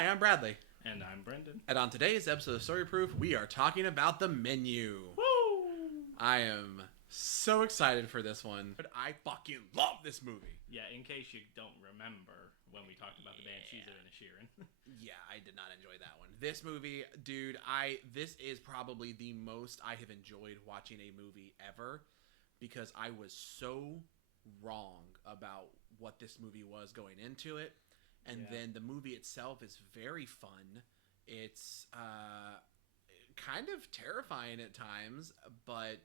Hi, I'm Bradley. And I'm Brendan. And on today's episode of Story Proof, we are talking about the menu. Woo! I am so excited for this one. But I fucking love this movie. Yeah, in case you don't remember when we talked about the Banshees of Inisherin. Yeah, I did not enjoy that one. This movie, dude, this is probably the most I have enjoyed watching a movie ever because I was so wrong about what this movie was going into it. And then the movie itself is very fun. It's kind of terrifying at times, but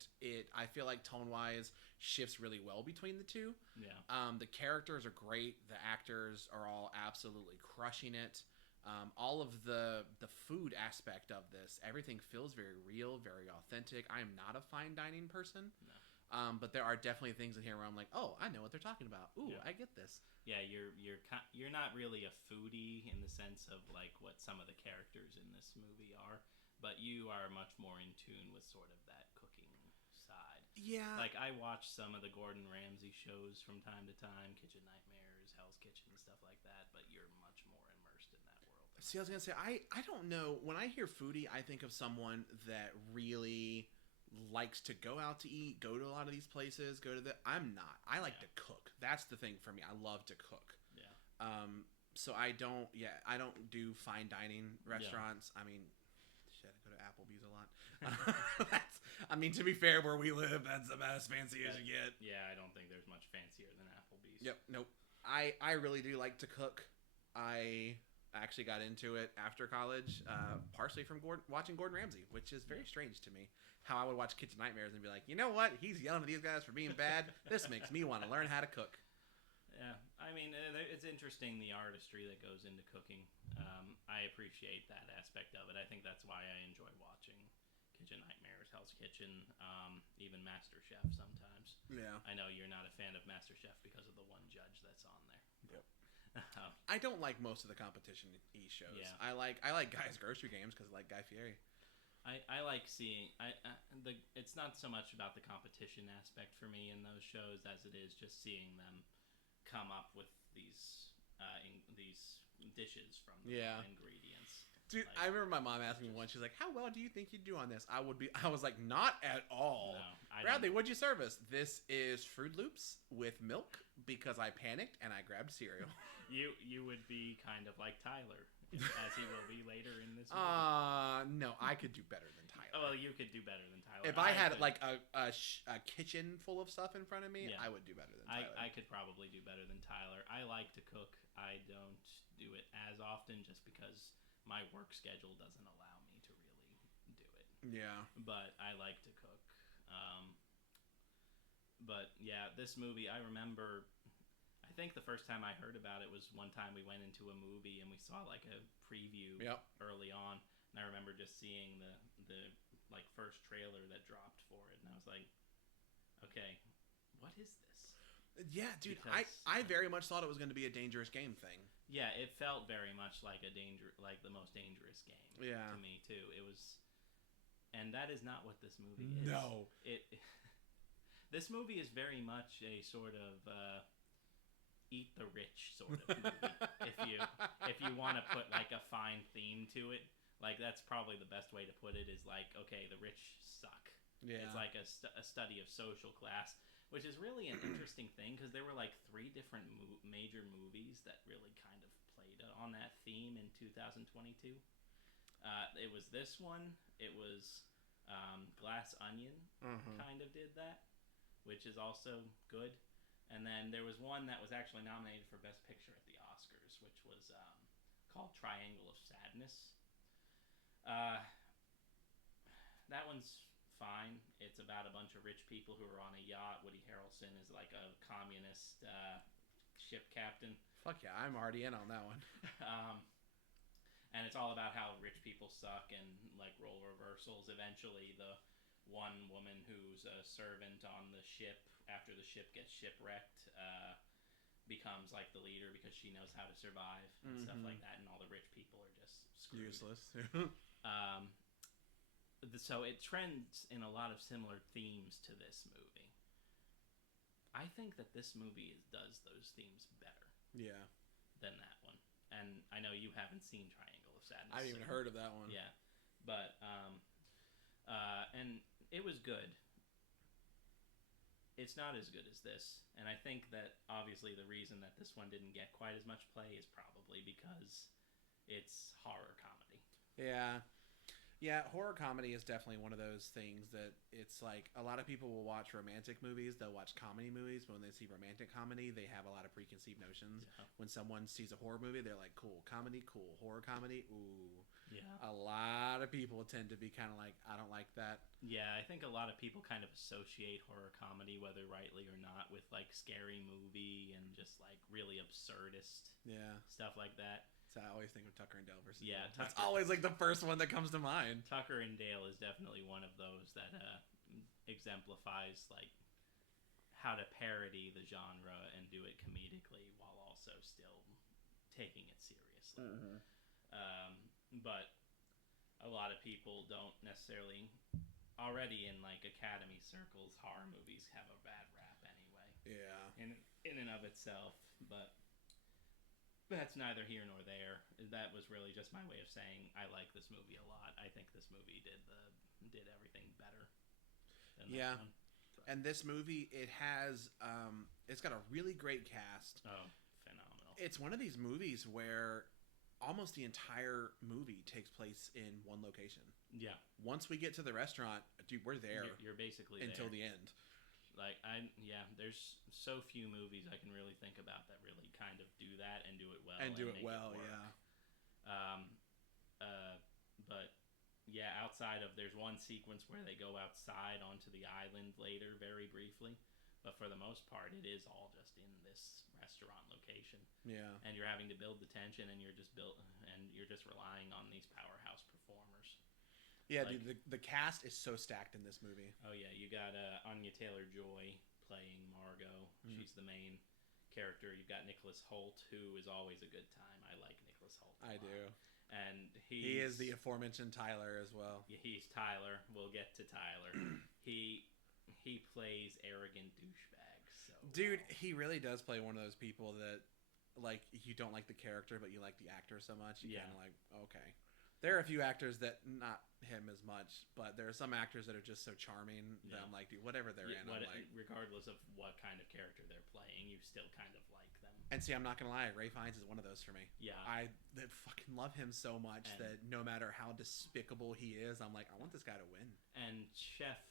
I feel like tone wise shifts really well between the two. Yeah. The characters are great. The actors are all absolutely crushing it. All of the food aspect of this, everything feels very real, very authentic. I am not a fine dining person. No. But there are definitely things in here where I'm like, oh, I know what they're talking about. Ooh, yeah. I get this. Yeah, you're not really a foodie in the sense of like what some of the characters in this movie are, but you are much more in tune with sort of that cooking side. Yeah. Like I watch some of the Gordon Ramsay shows from time to time, Kitchen Nightmares, Hell's Kitchen, stuff like that, but you're much more immersed in that world. See, I was going to say, I don't know. When I hear foodie, I think of someone that really likes to go out to eat, go to a lot of these places, I'm not. I like to cook. That's the thing for me. I love to cook. Yeah. So I don't do fine dining restaurants. Yeah. I mean, shit, I go to Applebee's a lot. To be fair, where we live, that's about as fancy as you get. Yeah, I don't think there's much fancier than Applebee's. Yep, nope. I really do like to cook. I actually got into it after college, partially from watching Gordon Ramsay, which is very strange to me. How I would watch Kitchen Nightmares and be like, you know what? He's yelling at these guys for being bad. This makes me want to learn how to cook. Yeah, I mean, it's interesting the artistry that goes into cooking. I appreciate that aspect of it. I think that's why I enjoy watching Kitchen Nightmares, Hell's Kitchen, even MasterChef sometimes. Yeah. I know you're not a fan of MasterChef because of the one judge that's on there. Yep. I don't like most of the competition shows. Yeah. I like Guy's Grocery Games because I like Guy Fieri. I like seeing it's not so much about the competition aspect for me in those shows as it is just seeing them come up with these dishes from the ingredients. Dude, I remember my mom asking me once, she's like, how well do you think you'd do on this? I was like, not at all. No, Bradley, what'd you serve us? This is Fruit Loops with milk because I panicked and I grabbed cereal. You would be kind of like Tyler, as he will be later in this movie. No, I could do better than Tyler. Oh, well, you could do better than Tyler. If I had like a kitchen full of stuff in front of me, I would do better than Tyler. I could probably do better than Tyler. I like to cook. I don't do it as often just because my work schedule doesn't allow me to really do it. Yeah. But I like to cook. But yeah, this movie, I remember, I think the first time I heard about it was one time we went into a movie and we saw like a preview early on. And I remember just seeing the like first trailer that dropped for it. And I was like, okay, what is this? Yeah, dude, because, I very much thought it was going to be a Dangerous Game thing. Yeah, it felt very much like the most dangerous game to me too. It was, and that is not what this movie is. No. This movie is very much a sort of eat the rich sort of movie. if you want to put like a fine theme to it, like that's probably the best way to put it is like, okay, the rich suck. Yeah. It's like a study of social class. Which is really an interesting thing because there were like 3 different major movies that really kind of played on that theme in 2022. It was this one. It was Glass Onion kind of did that, which is also good. And then there was one that was actually nominated for Best Picture at the Oscars, which was called Triangle of Sadness. That one's fine. It's about a bunch of rich people who are on a yacht. Woody Harrelson is like a communist ship captain. Fuck yeah, I'm already in on that one. And it's all about how rich people suck and like role reversals. Eventually, the one woman who's a servant on the ship after the ship gets shipwrecked becomes like the leader because she knows how to survive and stuff like that. And all the rich people are just screwed. Useless. So it trends in a lot of similar themes to this movie. I think that this movie does those themes better Yeah. than that one. and I know you haven't seen Triangle of Sadness. I haven't even heard of that one. Yeah, but and it was good. It's not as good as this, and I think that obviously the reason that this one didn't get quite as much play is probably because it's horror comedy. Yeah. Yeah, horror comedy is definitely one of those things that it's like a lot of people will watch romantic movies, they'll watch comedy movies, but when they see romantic comedy, they have a lot of preconceived notions. Yeah. When someone sees a horror movie, they're like, cool, comedy, cool, horror comedy, ooh. Yeah. A lot of people tend to be kind of like, I don't like that. Yeah, I think a lot of people kind of associate horror comedy, whether rightly or not, with like scary movie and just like really absurdist stuff like that. So I always think of Tucker and Dale versus Yeah, Evil. That's always like the first one that comes to mind. Tucker and Dale is definitely one of those that exemplifies like how to parody the genre and do it comedically while also still taking it seriously. Mm-hmm. But a lot of people don't necessarily already in like Academy circles. Horror movies have a bad rap anyway. Yeah. In and of itself, but that's neither here nor there. That was really just my way of saying I like this movie a lot. I think this movie did everything better than that one. And this movie, it has it's got a really great cast. Oh, phenomenal. It's one of these movies where almost the entire movie takes place in one location. Yeah. Once we get to the restaurant, dude, we're there. You're basically until there. The end. Like there's so few movies I can really think about that really kind of do that and do it well. But yeah, outside of there's one sequence where they go outside onto the island later, very briefly, but for the most part, it is all just in this restaurant location. Yeah, and you're having to build the tension, and you're just relying on these powerhouse performers. Yeah, like, dude, the cast is so stacked in this movie. Oh yeah, you got Anya Taylor-Joy playing Margot. Mm-hmm. She's the main character. You've got Nicholas Hoult, who is always a good time. I like Nicholas Hoult. I do. And he is the aforementioned Tyler as well. Yeah, he's Tyler. We'll get to Tyler. he plays arrogant douchebags. So dude, he really does play one of those people that like you don't like the character, but you like the actor so much. You kind of like, okay. There are a few actors that, not him as much, but there are some actors that are just so charming that I'm like, dude, whatever they're in, I'm like... Regardless of what kind of character they're playing, you still kind of like them. And see, I'm not going to lie, Ralph Fiennes is one of those for me. Yeah. I fucking love him so much that no matter how despicable he is, I'm like, I want this guy to win. And Chef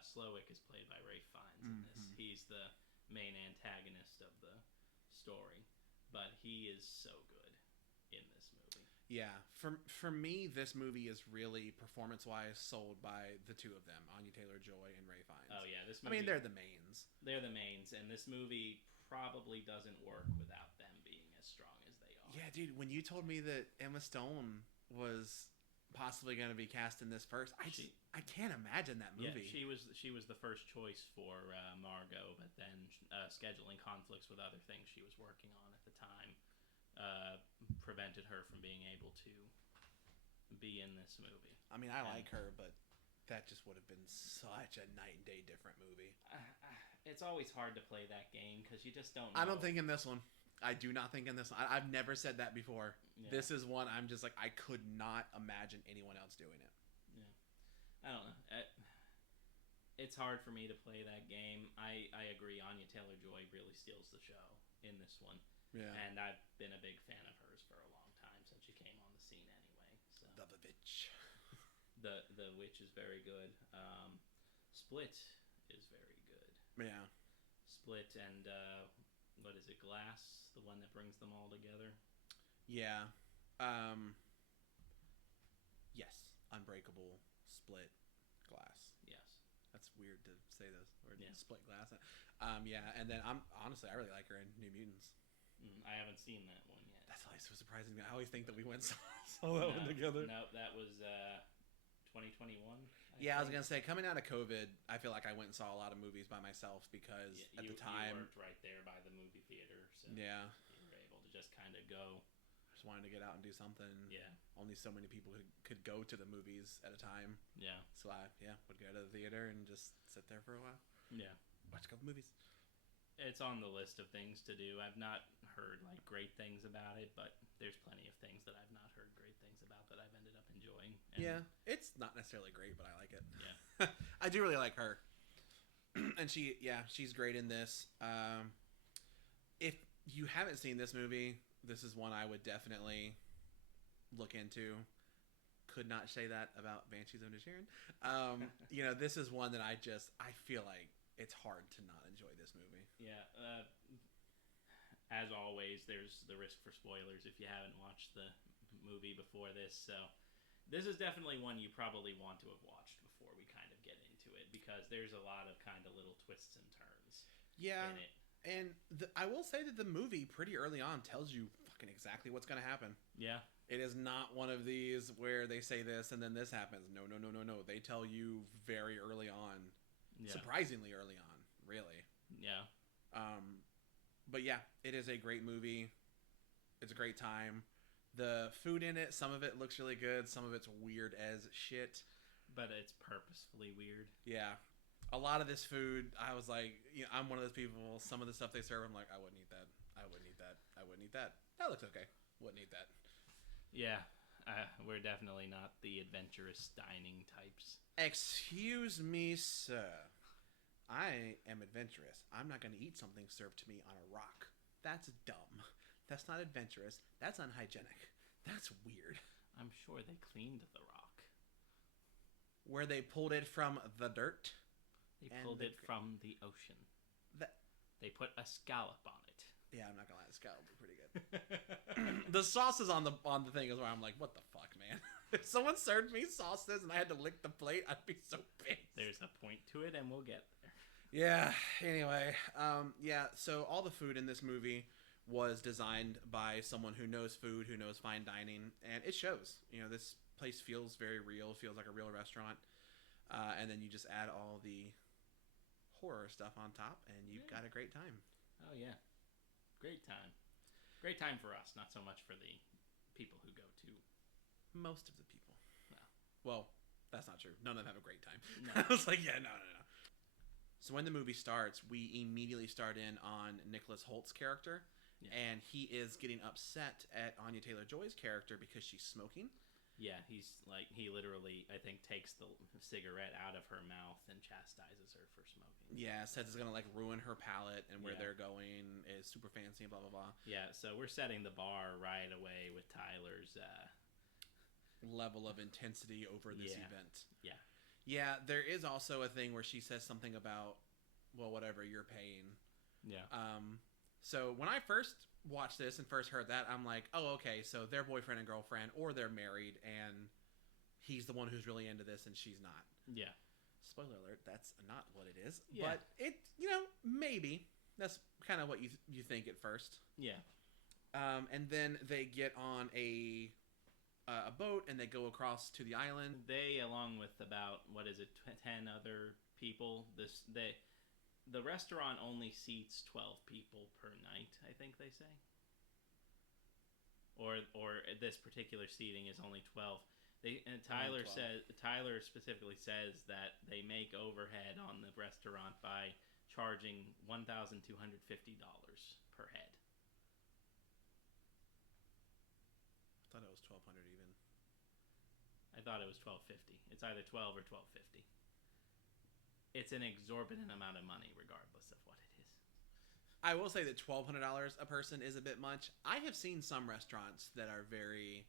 Slowick is played by Ralph Fiennes in this. He's the main antagonist of the story, but he is so good in this movie. Yeah, for me, this movie is really performance-wise sold by the two of them, Anya Taylor-Joy and Ralph Fiennes. Oh yeah, this movie. I mean, they're the mains. They're the mains, and this movie probably doesn't work without them being as strong as they are. Yeah, dude, when you told me that Emma Stone was possibly going to be cast in this first, I can't imagine that movie. Yeah, she was the first choice for Margot, but then scheduling conflicts with other things she was working on at the time prevented her from being able to be in this movie. I mean, I like her, but that just would have been such a night and day different movie. It's always hard to play that game because you just don't know. I don't think in this one. I do not think in this one. I've never said that before. Yeah. This is one I'm just like, I could not imagine anyone else doing it. Yeah. I don't know. It's hard for me to play that game. I agree. Anya Taylor-Joy really steals the show in this one. Yeah. And I've been a big fan of hers for a long time since she came on the scene anyway. So. The Witch. The Witch is very good. Split is very good. Yeah. Split and what is it? Glass, the one that brings them all together. Yeah. Yes. Unbreakable, Split, Glass. Yes. That's weird to say those words. Yeah. Split, Glass. Yeah. And then honestly, I really like her in New Mutants. I haven't seen that one yet. That's always so surprising. I always think that we went saw that one together. No, that was 2021. I was gonna say, coming out of COVID, I feel like I went and saw a lot of movies by myself because at the time you worked right there by the movie theater, so yeah, you were able to just kind of go. Just wanted to get out and do something. Yeah. Only so many people could go to the movies at a time. Yeah. So I would go to the theater and just sit there for a while. Yeah. Watch a couple movies. It's on the list of things to do. I've not heard like great things about it, but there's plenty of things that I've not heard great things about that I've ended up enjoying. And Yeah, it's not necessarily great, but I like it. yeah, I do really like her, and she's great in this. If you haven't seen this movie, this is one I would definitely look into. Could not say that about Banshees of Inisherin. This is one that I feel like it's hard to not enjoy this movie. yeah. As always, there's the risk for spoilers if you haven't watched the movie before this. So this is definitely one you probably want to have watched before we kind of get into it, because there's a lot of kind of little twists and turns Yeah, in it. and I will say that the movie pretty early on tells you fucking exactly what's going to happen. Yeah. It is not one of these where they say this and then this happens. No, no, no, no, no. They tell you very early on, surprisingly early on, really. Yeah. But yeah, it is a great movie. It's a great time. The food in it, some of it looks really good. Some of it's weird as shit. But it's purposefully weird. Yeah. A lot of this food, I was like, I'm one of those people, some of the stuff they serve, I'm like, I wouldn't eat that. I wouldn't eat that. I wouldn't eat that. That looks okay. Wouldn't eat that. Yeah. We're definitely not the adventurous dining types. Excuse me, sir. I am adventurous. I'm not going to eat something served to me on a rock. That's dumb. That's not adventurous. That's unhygienic. That's weird. I'm sure they cleaned the rock. Where they pulled it from the dirt? They pulled it from the ocean. They put a scallop on it. Yeah, I'm not going to lie. The scallop was pretty good. The sauce is on the thing is where I'm like, what the fuck, man? If someone served me sauces and I had to lick the plate, I'd be so pissed. There's a point to it, and we'll get there. Yeah, anyway. So all the food in this movie was designed by someone who knows food, who knows fine dining, and it shows. This place feels very real, feels like a real restaurant. And then you just add all the horror stuff on top, and you've got a great time. Oh, yeah. Great time. Great time for us, not so much for the people who go to. Most of the people. No. Well, that's not true. None of them have a great time. No. I was like, yeah, no. So when the movie starts, we immediately start in on Nicholas Holt's character, and he is getting upset at Anya Taylor-Joy's character because she's smoking. Yeah, he literally, I think, takes the cigarette out of her mouth and chastises her for smoking. Yeah, says it's going to, ruin her palate, and where they're going is super fancy and blah, blah, blah. Yeah, so we're setting the bar right away with Tyler's level of intensity over this event. Yeah. Yeah, there is also a thing where she says something about, well, whatever, you're paying. Yeah. So when I first watched this and first heard that, I'm like, oh, okay, so they're boyfriend and girlfriend, or they're married, and he's the one who's really into this and she's not. Yeah. Spoiler alert, that's not what it is. Yeah. But it, maybe. That's kind of what you think at first. Yeah. And then they get on a boat and they go across to the island. They, along with about 10 other people. The restaurant only seats 12 people per night, I think they say. Or this particular seating is only 12. Tyler specifically says that they make overhead on the restaurant by charging $1,250 per head. I thought it was $1,200 even. I thought it was $1,250. It's either $12 or $1,250. It's an exorbitant amount of money, regardless of what it is. I will say that $1,200 a person is a bit much. I have seen some restaurants that are very,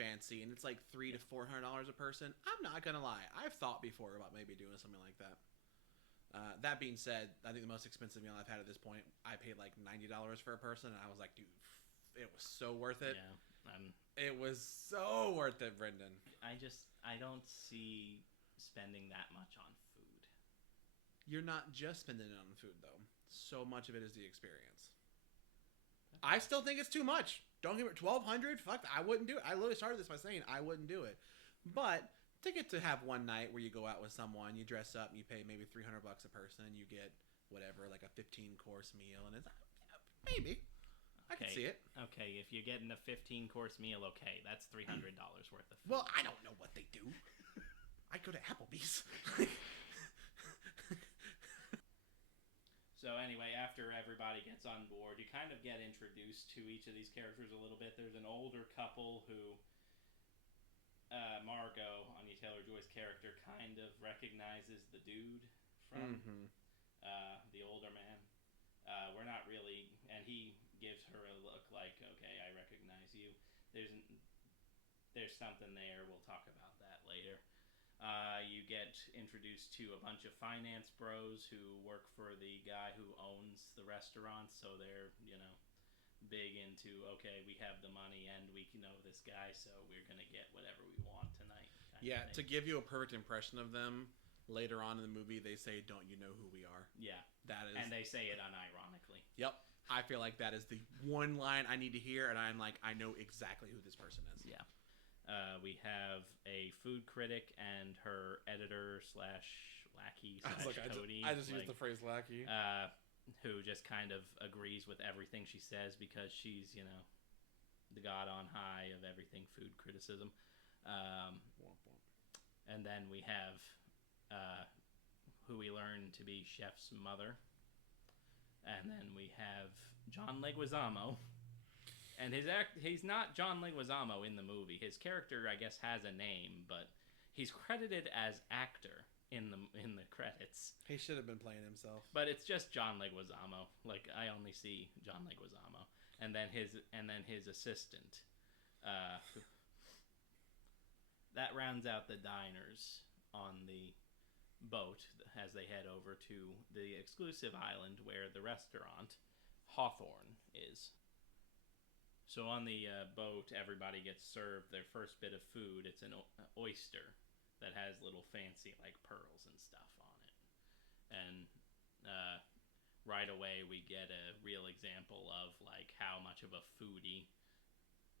fancy, and it's like $300 to $400 a person. I'm not gonna lie. I've thought before about maybe doing something like that. That being said, I think the most expensive meal I've had at this point, I paid like $90 for a person, and I was like, dude, it was so worth it. Yeah. It was so worth it, Brendan. I don't see spending that much on food. You're not just spending it on food, though. So much of it is the experience. I still think it's too much. Don't give it $1,200. Fuck, I wouldn't do it. I literally started this by saying I wouldn't do it. But to get to have one night where you go out with someone, you dress up, and you pay maybe $300 a person, you get whatever, like a 15-course meal, and it's maybe. I can see it. Okay, if you're getting a 15-course meal, okay, that's $300 worth of food. Well, I don't know what they do. I go to Applebee's. So anyway, after everybody gets on board, you kind of get introduced to each of these characters a little bit. There's an older couple who Margot, Anya Taylor-Joy's character, kind of recognizes the dude from the older man. We're not really, and he gives her a look like, okay, I recognize you. There's something there. We'll talk about that later. You get introduced to a bunch of finance bros who work for the guy who owns the restaurant, so they're, big into, okay, we have the money and we know this guy, so we're going to get whatever we want tonight. Yeah, to give you a perfect impression of them, later on in the movie, they say, "Don't you know who we are?" Yeah. That is... And they say it unironically. Yep. I feel like that is the one line I need to hear, and I'm like, I know exactly who this person is. Yeah. We have a food critic and her editor / lackey / toady. I just used the phrase lackey. Who just kind of agrees with everything she says because she's, the god on high of everything food criticism. And then we have who we learn to be Chef's mother. And then we have John Leguizamo. And he's not John Leguizamo in the movie. His character, I guess, has a name, but he's credited as actor in the credits. He should have been playing himself. But it's just John Leguizamo. Like, I only see John Leguizamo. And then his assistant. That rounds out the diners on the boat as they head over to the exclusive island where the restaurant Hawthorne is. So on the boat, everybody gets served their first bit of food. It's an oyster that has little fancy, like, pearls and stuff on it. And right away we get a real example of, like, how much of a foodie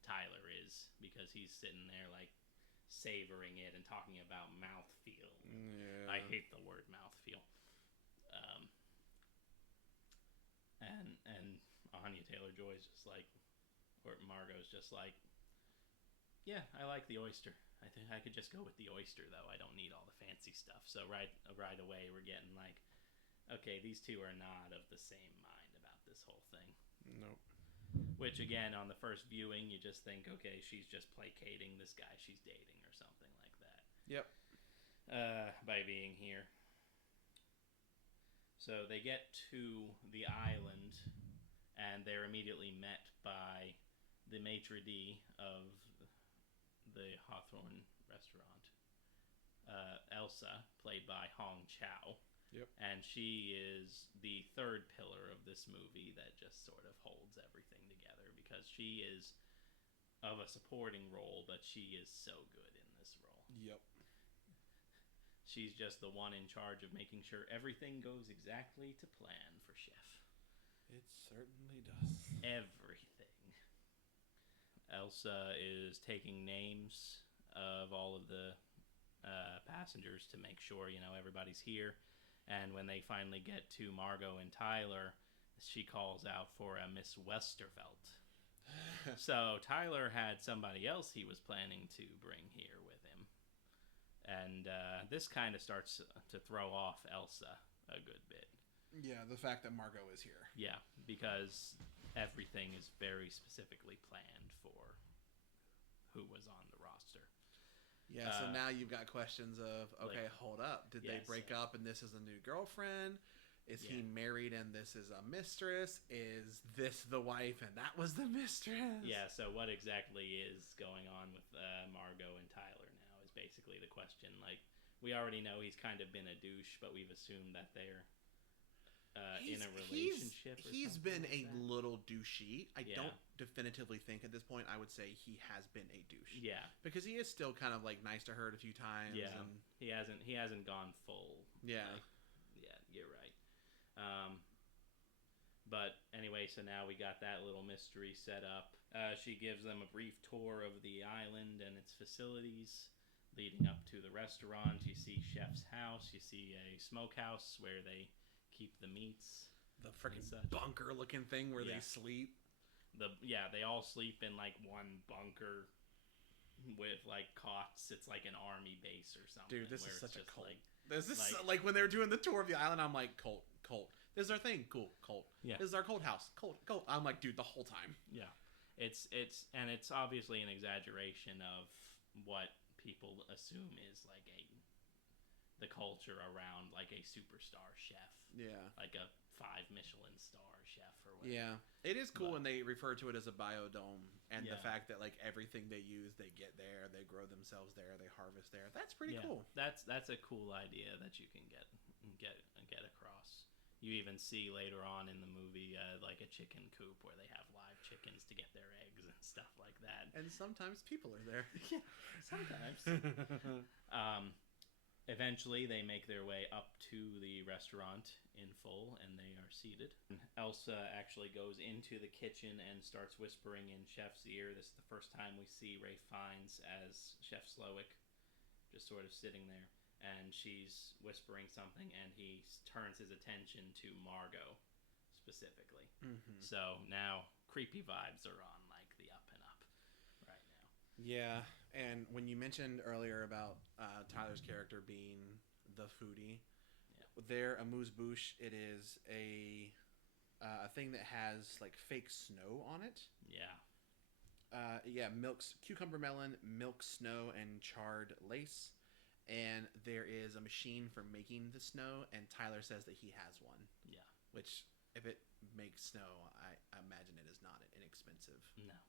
Tyler is, because he's sitting there, like, savoring it and talking about mouthfeel. Yeah. I hate the word mouthfeel. And Anya Taylor-Joy's just like, or Margot's just like, yeah, I like the oyster. I think I could just go with the oyster, though. I don't need all the fancy stuff. So right away, we're getting like, okay, these two are not of the same mind about this whole thing. Nope. Which, again, on the first viewing, you just think, okay, she's just placating this guy she's dating or something like that. Yep. By being here. So they get to the island, and they're immediately met by the maitre d' of the Hawthorne restaurant, Elsa, played by Hong Chow. Yep. And she is the third pillar of this movie that just sort of holds everything together, because she is of a supporting role, but she is so good in this role. Yep. She's just the one in charge of making sure everything goes exactly to plan for Chef. It certainly does. Everything. Elsa is taking names of all of the passengers to make sure, everybody's here. And when they finally get to Margot and Tyler, she calls out for a Miss Westervelt. So Tyler had somebody else he was planning to bring here with him. And this kind of starts to throw off Elsa a good bit. Yeah, the fact that Margot is here. Yeah, because everything is very specifically planned for who was on the roster. Yeah, so now you've got questions of, okay, like, hold up. Did they break up and this is a new girlfriend? Is he married and this is a mistress? Is this the wife and that was the mistress? Yeah, so what exactly is going on with Margot and Tyler now is basically the question. Like, we already know he's kind of been a douche, but we've assumed that they're in a relationship. He's been a little douchey. I don't definitively think at this point I would say he has been a douche. Yeah, because he is still kind of like nice to her a few times. Yeah, and he hasn't gone full. Yeah, yeah, you're right. But anyway, so now we got that little mystery set up. She gives them a brief tour of the island and its facilities leading up to the restaurant. You see Chef's house. You see a smokehouse where they keep the meats. The freaking bunker-looking thing where they sleep. They all sleep in like one bunker with like cots. It's like an army base or something. Dude, this is such a cult. Like, this is like when they were doing the tour of the island, I'm like, cult. This is our thing. Cool. Cult. Yeah. This is our cult house. Cult. I'm like, dude, the whole time. Yeah. It's obviously an exaggeration of what people assume is like the culture around like a superstar chef. Yeah. Like a 5 Michelin star chef or whatever. Yeah. It is cool when they refer to it as a biodome, and the fact that like everything they use, they get there, they grow themselves there, they harvest there. That's pretty cool. That's a cool idea that you can get across. You even see later on in the movie like a chicken coop where they have live chickens to get their eggs and stuff like that. And sometimes people are there. Yeah, sometimes. Eventually, they make their way up to the restaurant in full, and they are seated. Elsa actually goes into the kitchen and starts whispering in Chef's ear. This is the first time we see Ralph Fiennes as Chef Slowick, just sort of sitting there. And she's whispering something, and he turns his attention to Margot, specifically. Mm-hmm. So now creepy vibes are on, like, the up and up right now. Yeah, and when you mentioned earlier about Tyler's character being the foodie, there, amuse-bouche, it is a thing that has, like, fake snow on it. Yeah. Cucumber melon, milk snow, and charred lace. And there is a machine for making the snow, and Tyler says that he has one. Yeah. Which, if it makes snow, I imagine it is not an inexpensive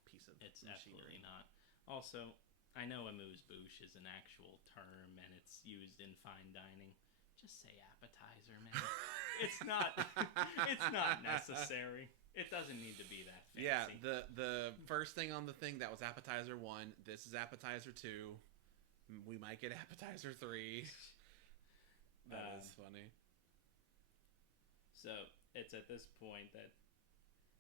piece of it's machinery. absolutely not. Also, I know amuse-bouche is an actual term, and it's used in fine dining. Just say appetizer, man. It's not necessary. It doesn't need to be that fancy. Yeah, the first thing on the thing, that was appetizer 1. This is appetizer 2. We might get appetizer 3. That is funny. So it's at this point that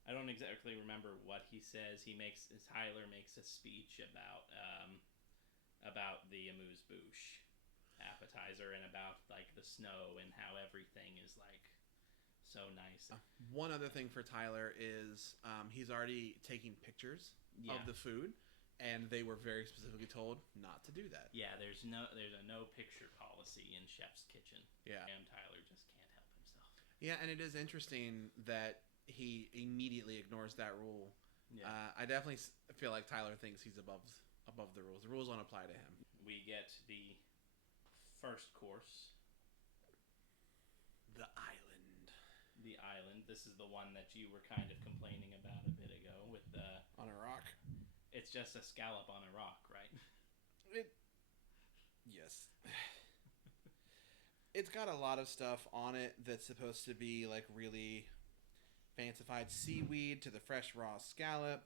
I don't exactly remember what he says. Tyler makes a speech about the amuse-bouche appetizer and about like the snow and how everything is like so nice. One other thing for Tyler is he's already taking pictures of the food. And they were very specifically told not to do that. Yeah, there's a no picture policy in Chef's Kitchen. Yeah. And Tyler just can't help himself. Yeah, and it is interesting that he immediately ignores that rule. Yeah. I definitely feel like Tyler thinks he's above the rules. The rules don't apply to him. We get the first course. The island. The island. This is the one that you were kind of complaining about a bit ago with the... On a rock. It's just a scallop on a rock, right? Yes. It's got a lot of stuff on it that's supposed to be like really fancified. Seaweed to the fresh raw scallop.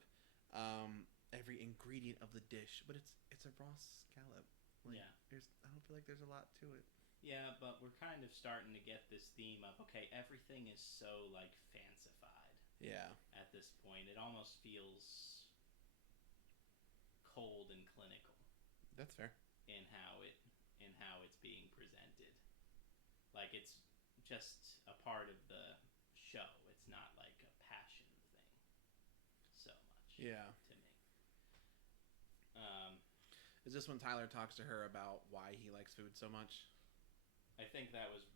Every ingredient of the dish, but it's a raw scallop. Like, yeah. I don't feel like there's a lot to it. Yeah, but we're kind of starting to get this theme of, okay, everything is so like fancified. Yeah. At this point, it almost feels cold and clinical. That's fair. In how it's being presented. Like it's just a part of the show. It's not like a passion thing so much. Yeah. To me. Is this when Tyler talks to her about why he likes food so much? I think that was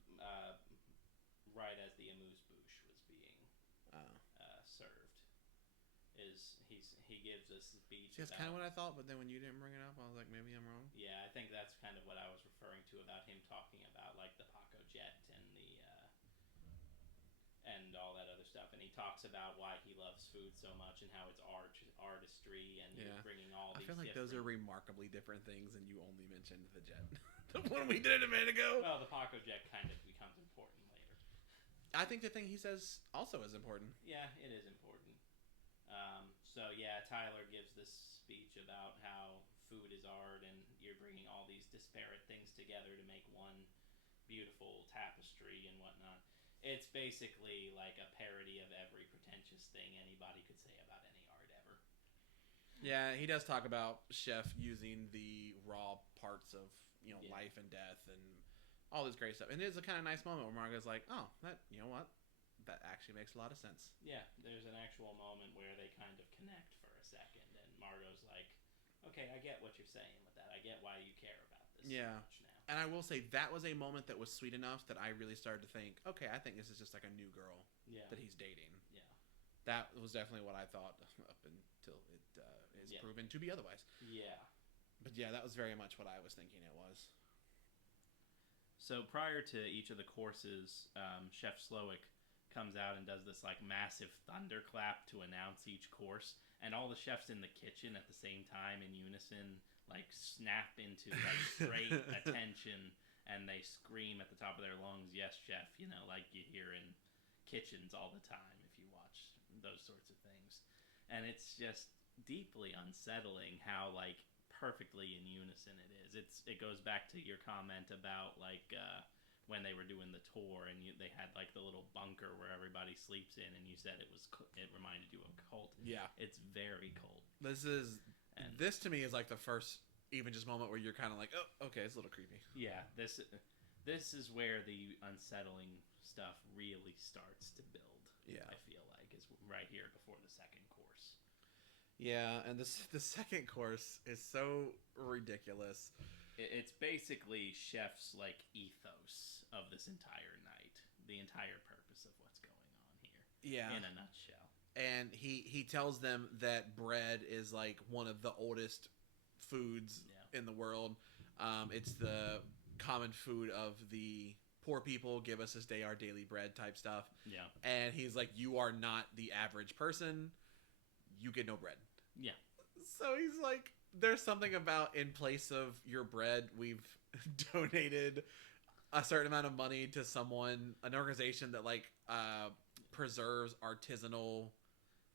right as the amuse-bouche was being served. He gives us a speech. See, that's kind of what I thought, but then when you didn't bring it up, I was like, maybe I'm wrong. Yeah, I think that's kind of what I was referring to about him talking about like the Paco Jet and and all that other stuff, and he talks about why he loves food so much and how it's artistry and you're bringing all these. I feel like those are remarkably different things, and you only mentioned the jet, the one we did a minute ago. Well, the Paco Jet kind of becomes important later. I think the thing he says also is important. Yeah, it is important. So yeah, Tyler gives this speech about how food is art and you're bringing all these disparate things together to make one beautiful tapestry and whatnot. It's basically like a parody of every pretentious thing anybody could say about any art ever. Yeah, he does talk about Chef using the raw parts of life and death and all this great stuff. And it is a kind of nice moment where Margot's like, oh, that, you know what? That actually makes a lot of sense. Yeah, there's an actual moment where they kind of connect for a second, and Margot's like, okay, I get what you're saying with that. I get why you care about this so much now. And I will say that was a moment that was sweet enough that I really started to think, okay, I think this is just like a new girl that he's dating. Yeah. That was definitely what I thought up until it is proven to be otherwise. Yeah. But yeah, that was very much what I was thinking it was. So prior to each of the courses, Chef Slowick comes out and does this like massive thunderclap to announce each course, and all the chefs in the kitchen at the same time in unison like snap into like straight attention, and they scream at the top of their lungs, "Yes, chef!" You know, like you hear in kitchens all the time if you watch those sorts of things, and it's just deeply unsettling how like perfectly in unison it is. It goes back to your comment about like when they were doing the tour and they had like the little bunker where everybody sleeps in, and you said it reminded you of a cult. Yeah, it's very cold. This to me is like the first even just moment where you're kind of like, oh, okay, it's a little creepy. Yeah, this is where the unsettling stuff really starts to build. Yeah, I feel like is right here before the second course. Yeah, and the second course is so ridiculous. It's basically chef's like ethos of this entire night, the entire purpose of what's going on here. Yeah, in a nutshell. And he tells them that bread is like one of the oldest foods in the world. It's the common food of the poor people. Give us this day our daily bread type stuff. Yeah, and he's like, you are not the average person. You get no bread. Yeah. So he's like, there's something about in place of your bread, we've donated a certain amount of money to an organization that like preserves artisanal.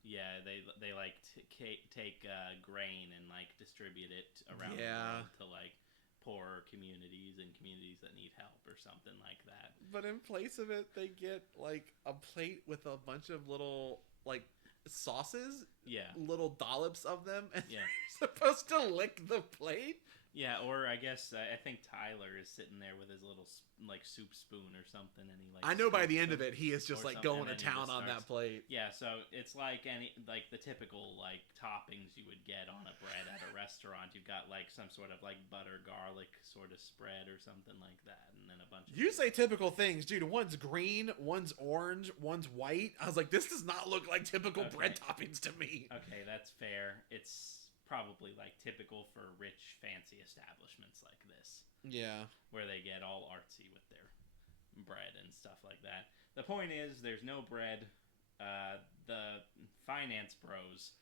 Yeah, they like take grain and like distribute it around the world to like poorer communities and communities that need help or something like that. But in place of it, they get like a plate with a bunch of little like sauces, little dollops of them, and you're supposed to lick the plate. Yeah, or I guess I think Tyler is sitting there with his little like soup spoon or something, and he like. I know by the end of it, he is just like going to town on that plate. Yeah, so it's like the typical like toppings you would get on a bread at a restaurant. You've got like some sort of like butter garlic sort of spread or something like that, and then a bunch. You say typical things, dude. One's green, one's orange, one's white. I was like, this does not look like typical bread toppings to me. Okay, that's fair. It's probably like typical for rich fancy establishments like this, where they get all artsy with their bread and stuff like that. The point is there's no bread. The finance bros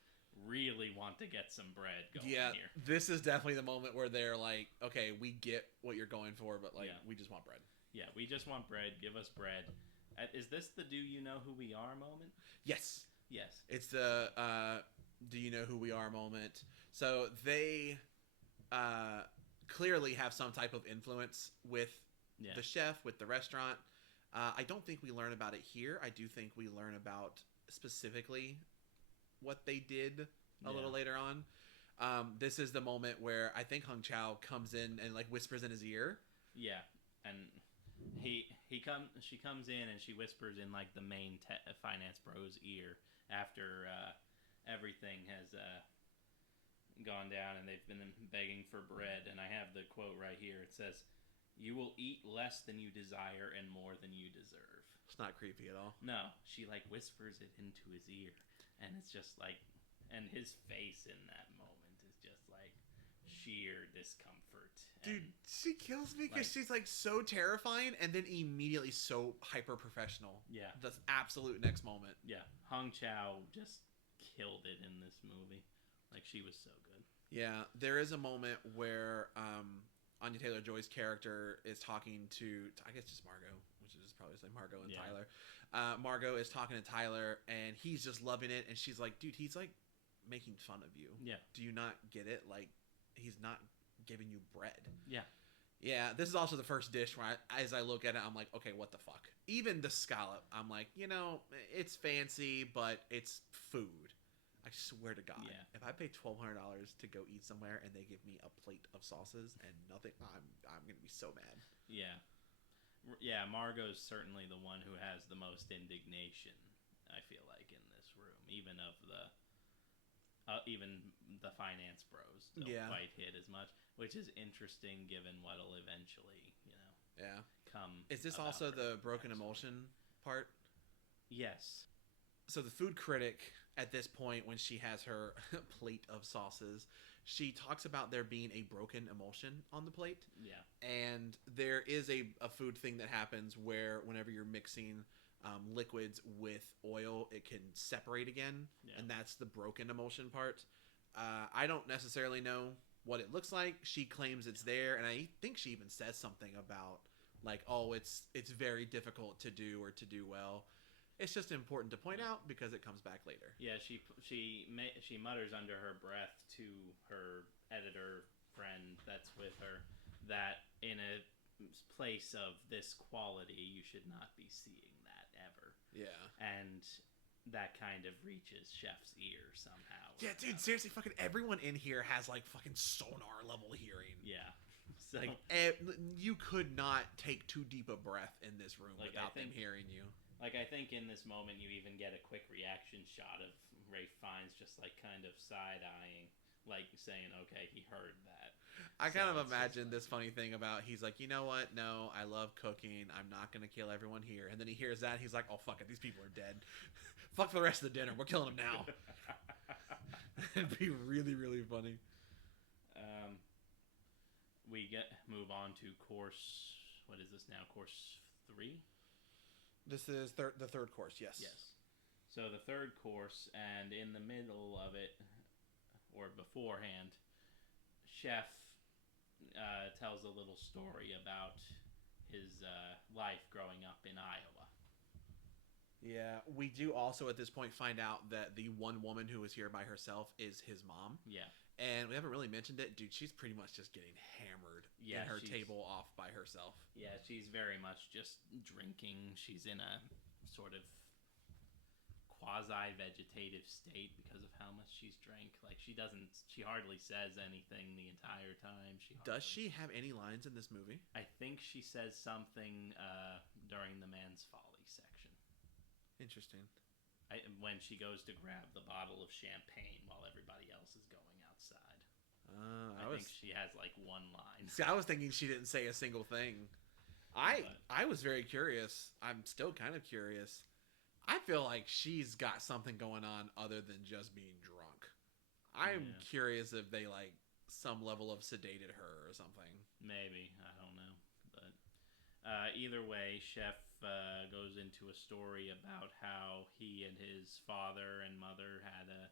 really want to get some bread going here. This is definitely the moment where they're like, okay, we get what you're going for, but like we just want bread. Yeah, we just want bread. Give us bread. Is this the do you know who we are moment? Yes. It's the do you know who we are moment. So they clearly have some type of influence with the chef, with the restaurant. I don't think we learn about it here. I do think we learn about specifically what they did a little later on. This is the moment where I think Hung Chau comes in and like whispers in his ear. Yeah, and she comes in and she whispers in like the main finance bro's ear after everything has gone down and they've been begging for bread. And I have the quote right here. It says, "You will eat less than you desire and more than you deserve." It's not creepy at all. No, she like whispers it into his ear, and it's just like, and his face in that moment is just like sheer discomfort. Dude, she kills me because she's like so terrifying and then immediately so hyper professional. Yeah, the absolute next moment. Yeah, Hung Chau just killed it in this movie. Like, she was so good. Yeah, there is a moment where Anya Taylor-Joy's character is talking to I guess just Margot, which is probably like Margot and Tyler. Margot is talking to Tyler, and he's just loving it, and she's like, dude, he's like making fun of you. Yeah. Do you not get it? Like, he's not giving you bread. Yeah. Yeah, this is also the first dish where as I look at it, I'm like, okay, what the fuck? Even the scallop, I'm like, you know, it's fancy, but it's food. I swear to God, if I pay $1,200 to go eat somewhere and they give me a plate of sauces and nothing, I'm gonna be so mad. Yeah, Margot's certainly the one who has the most indignation, I feel like, in this room, even of even the finance bros don't quite hit as much, which is interesting given what'll eventually, come. Is this also the broken emulsion part? Yes. So the food critic at this point, when she has her plate of sauces, she talks about there being a broken emulsion on the plate. Yeah. And there is a food thing that happens where whenever you're mixing liquids with oil, it can separate again. Yeah. And that's the broken emulsion part. I don't necessarily know what it looks like. She claims it's there, and I think she even says something about like, oh, it's very difficult to do or to do well. It's just important to point out because it comes back later. Yeah, she mutters under her breath to her editor friend that's with her that in a place of this quality, you should not be seeing that ever. Yeah. And that kind of reaches Chef's ear somehow. Yeah, dude, seriously, fucking everyone in here has like fucking sonar level hearing. Yeah. So like, you could not take too deep a breath in this room without them hearing you. Like, I think in this moment you even get a quick reaction shot of Ralph Fiennes just, like, kind of side-eyeing, like, saying, okay, he heard that. I kind of imagine this funny thing about, he's like, you know what? No, I love cooking. I'm not going to kill everyone here. And then he hears that, and he's like, oh, fuck it. These people are dead. Fuck the rest of the dinner. We're killing them now. It'd be really, really funny. We move on to course, what is this now? Course 3? This is the third course, yes. Yes. So the third course, and in the middle of it, or beforehand, Chef tells a little story about his life growing up in Iowa. Yeah, we do also at this point find out that the one woman who was here by herself is his mom. Yeah. And we haven't really mentioned it. Dude, she's pretty much just getting hammered in her table off by herself. Yeah, she's very much just drinking. She's in a sort of quasi-vegetative state because of how much she's drank. Like, she hardly says anything the entire time. Does she have any lines in this movie? I think she says something during the Man's Folly section. Interesting. When she goes to grab the bottle of champagne while everybody else is going outside. I think she has like one line. See, I was thinking she didn't say a single thing. I was very curious. I'm still kind of curious. I feel like she's got something going on other than just being drunk. I'm curious if they like some level of sedated her or something. Maybe. I don't know. But either way, Chef goes into a story about how he and his father and mother had a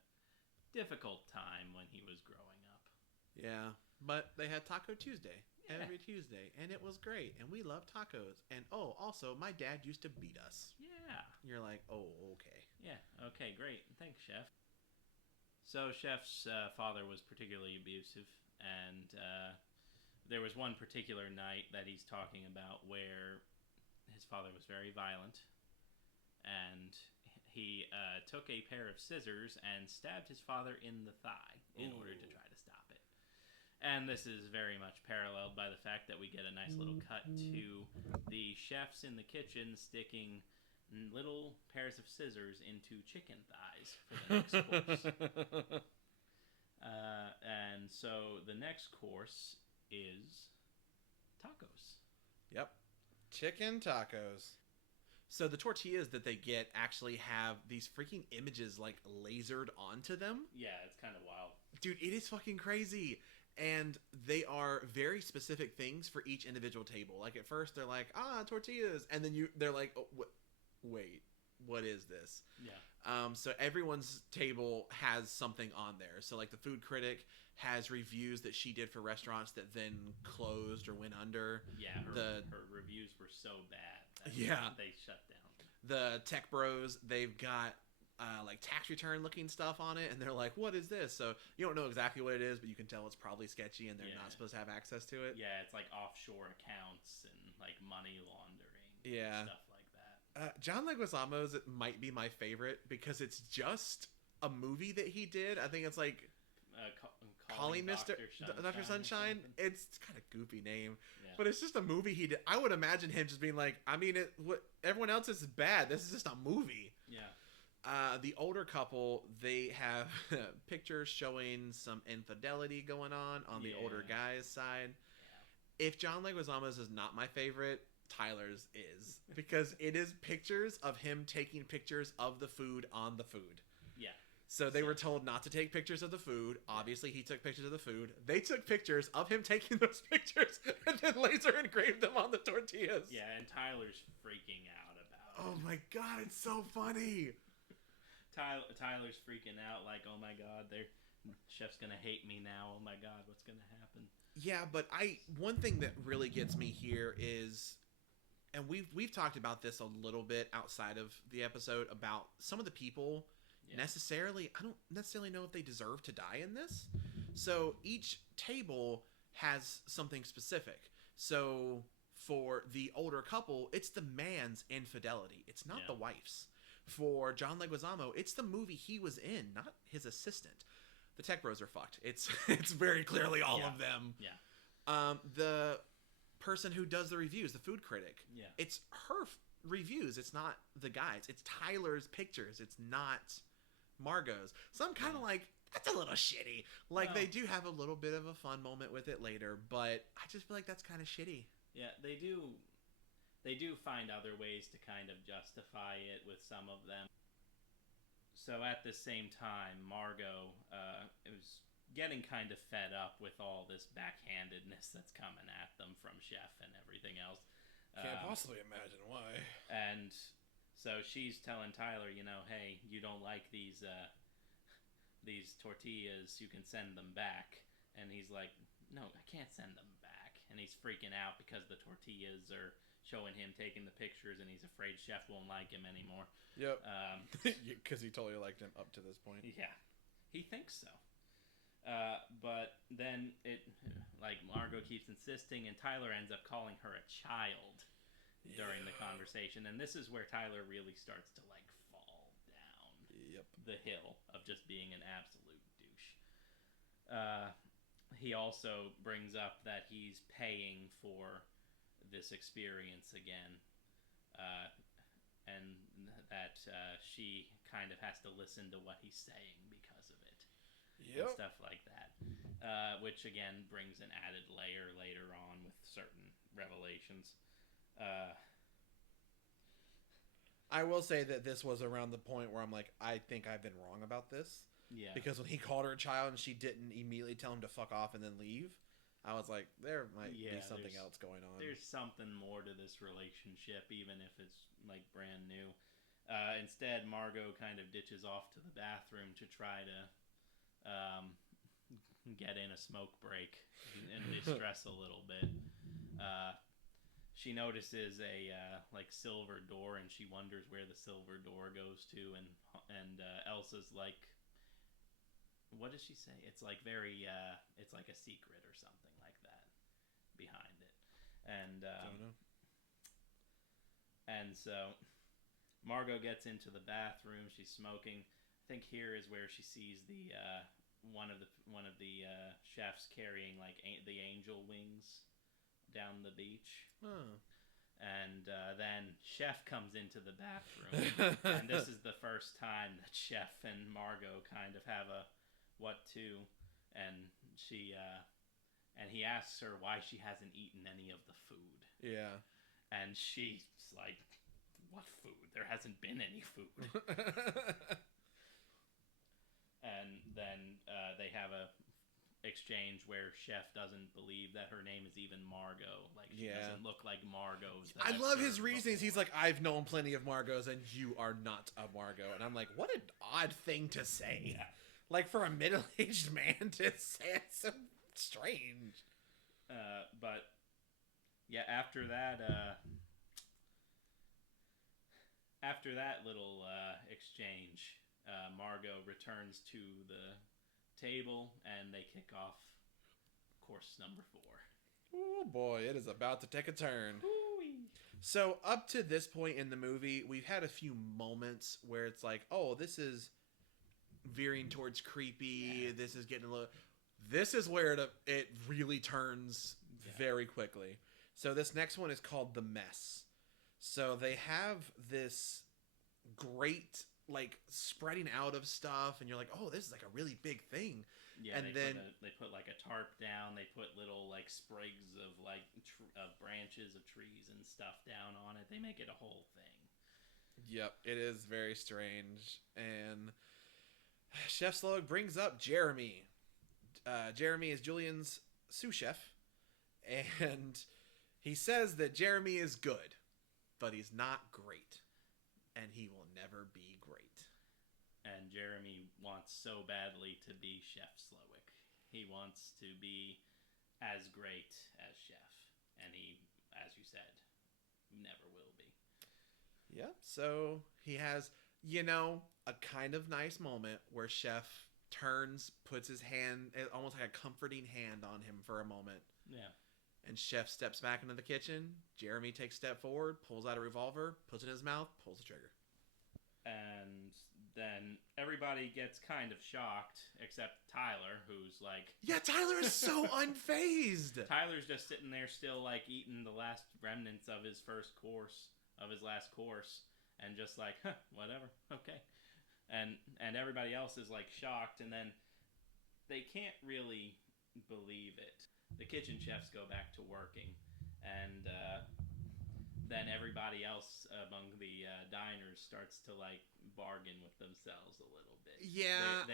difficult time when he was growing up. Yeah, but they had Taco Tuesday every Tuesday, and it was great, and we love tacos. And also, my dad used to beat us. Yeah. You're like, oh, okay. Yeah, okay, great. Thanks, Chef. So Chef's father was particularly abusive, and there was one particular night that he's talking about where his father was very violent, and he took a pair of scissors and stabbed his father in the thigh in order to try to stop it. And this is very much paralleled by the fact that we get a nice little cut to the chefs in the kitchen sticking little pairs of scissors into chicken thighs for the next course. And so the next course is tacos. Yep. Chicken tacos. So the tortillas that they get actually have these freaking images like lasered onto them. Yeah, it's kind of wild. Dude, it is fucking crazy. And they are very specific things for each individual table. Like at first they're like, tortillas. And then they're like, oh, wait, what is this? Yeah. So everyone's table has something on there. So like the food critic has reviews that she did for restaurants that then closed or went under. Yeah, her reviews were so bad that they shut down. The tech bros, they've got like tax return looking stuff on it, and they're like, what is this? So you don't know exactly what it is, but you can tell it's probably sketchy and they're not supposed to have access to it. Yeah, it's like offshore accounts and like money laundering and stuff like that. John Leguizamo's might be my favorite because it's just a movie that he did. I think it's like Calling Dr. Sunshine. It's kind of goofy name, but it's just a movie he did. I would imagine him just being like, I mean, everyone else is bad. This is just a movie. Yeah. The older couple, they have pictures showing some infidelity going on the older guy's side. If John Leguizamo's is not my favorite, Tyler's is, because it is pictures of him taking pictures of the food on the food. Yeah. So they were told not to take pictures of the food. Obviously, he took pictures of the food. They took pictures of him taking those pictures and then laser engraved them on the tortillas. Yeah, and Tyler's freaking out about it. Oh my god, it's so funny. Tyler's freaking out like, oh my god, chef's gonna hate me now. Oh my god, what's gonna happen? Yeah, but one thing that really gets me here is, and we've talked about this a little bit outside of the episode about some of the people. Necessarily, I don't necessarily know if they deserve to die in this. So each table has something specific. So for the older couple, it's the man's infidelity. It's not the wife's. For John Leguizamo, it's the movie he was in, not his assistant. The tech bros are fucked. It's very clearly all of them. Yeah. The person who does the reviews, the food critic. Yeah. It's her reviews. It's not the guy's. It's Tyler's pictures. It's not Margot's. So I'm kind of like, that's a little shitty. Like, they do have a little bit of a fun moment with it later, but I just feel like that's kind of shitty. Yeah, they do find other ways to kind of justify it with some of them. So at the same time, Margot was getting kind of fed up with all this backhandedness that's coming at them from Chef and everything else. Can't possibly imagine why. And so she's telling Tyler, hey, you don't like these tortillas, you can send them back. And he's like, no, I can't send them back. And he's freaking out because the tortillas are showing him taking the pictures, and he's afraid Chef won't like him anymore. Yep. Because he totally liked him up to this point. Yeah, he thinks so. But then Margot keeps insisting, and Tyler ends up calling her a child during the conversation, and this is where Tyler really starts to fall down the hill of just being an absolute douche. He also brings up that he's paying for this experience again, and that she kind of has to listen to what he's saying because of it, and stuff like that, which again brings an added layer later on with certain revelations. I will say that this was around the point where I'm like, I think I've been wrong about this. Yeah. Because when he called her a child and she didn't immediately tell him to fuck off and then leave, I was like, there might be something else going on. There's something more to this relationship, even if it's brand new. Instead, Margot kind of ditches off to the bathroom to try to get in a smoke break and distress a little bit. She notices a silver door, and she wonders where the silver door goes to, and Elsa's like, what does she say? It's very it's like a secret or something like that behind it, and so Margot gets into the bathroom. She's smoking. I think here is where she sees the one of the chefs carrying the angel wings down the beach. And then Chef comes into the bathroom, and this is the first time that Chef and Margot kind of have a what to, and she and he asks her why she hasn't eaten any of the food. Yeah. And she's like, what food? There hasn't been any food. And then they have a exchange where Chef doesn't believe that her name is even Margot. She doesn't look like Margot. I love his reasonings. He's like, I've known plenty of Margos, and you are not a Margot. And I'm like, what an odd thing to say. Yeah. For a middle-aged man to say, it's so strange. But yeah, after that little exchange, Margot returns to the table, and they kick off course number 4. Oh boy, it is about to take a turn. Ooh-wee. So up to this point in the movie, we've had a few moments where it's like, oh, this is veering towards creepy. Yeah. This is getting a little. This is where it really turns very quickly. So this next one is called The Mess. So they have this great like spreading out of stuff, and you're like, oh, this is like a really big thing. Yeah, and they put like a tarp down. They put little like sprigs of like branches of trees and stuff down on it. They make it a whole thing. Yep, it is very strange. And Chef Slowik brings up Jeremy. Jeremy is Julian's sous chef, and he says that Jeremy is good, but he's not great, and he will never be great. And Jeremy wants so badly to be Chef Slowik. He wants to be as great as Chef, and he, as you said, never will be. Yep, so he has, a kind of nice moment where Chef turns, puts his hand, almost like a comforting hand on him for a moment. Yeah. And Chef steps back into the kitchen. Jeremy takes a step forward, pulls out a revolver, puts it in his mouth, pulls the trigger. And then everybody gets kind of shocked, except Tyler, who's like... Yeah, Tyler is so unfazed! Tyler's just sitting there still, like, eating the last remnants of his last course, and just like, huh, whatever, okay. And everybody else is, like, shocked, and then they can't really believe it. The kitchen chefs go back to working, and then everybody else among the diners starts to like bargain with themselves a little bit. Yeah,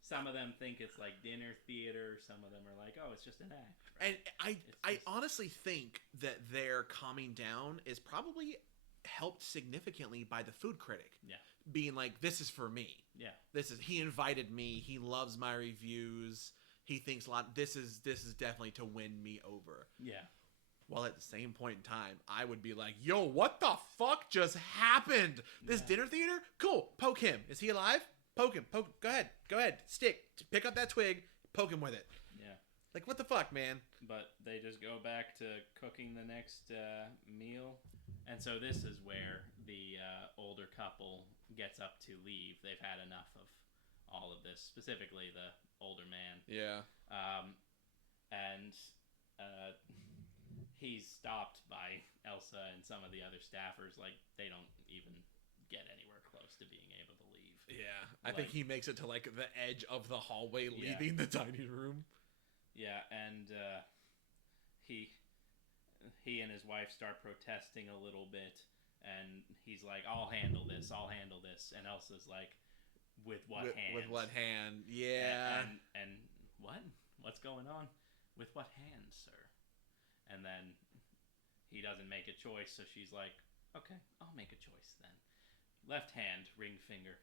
some of them think it's like dinner theater. Some of them are like, oh, it's just an act. Right? And I honestly think that their calming down is probably helped significantly by the food critic. Yeah. Being like, this is for me. Yeah. He invited me. He loves my reviews. He thinks a lot. This is definitely to win me over. Yeah. While at the same point in time, I would be like, yo, what the fuck just happened? This dinner theater? Cool. Poke him. Is he alive? Poke him. Go ahead. Stick. Pick up that twig. Poke him with it. Yeah. Like, what the fuck, man? But they just go back to cooking the next meal. And so this is where the older couple gets up to leave. They've had enough of all of this, specifically the older man. Yeah. And he's stopped by Elsa and some of the other staffers. Like, they don't even get anywhere close to being able to leave. Yeah. I think he makes it to, like, the edge of the hallway leaving the dining room. Yeah, and he and his wife start protesting a little bit, and he's like, I'll handle this. And Elsa's like, with what hand? With what hand? Yeah. And what? What's going on? With what hand, sir? And then he doesn't make a choice, so she's like, okay, I'll make a choice then. Left hand, ring finger.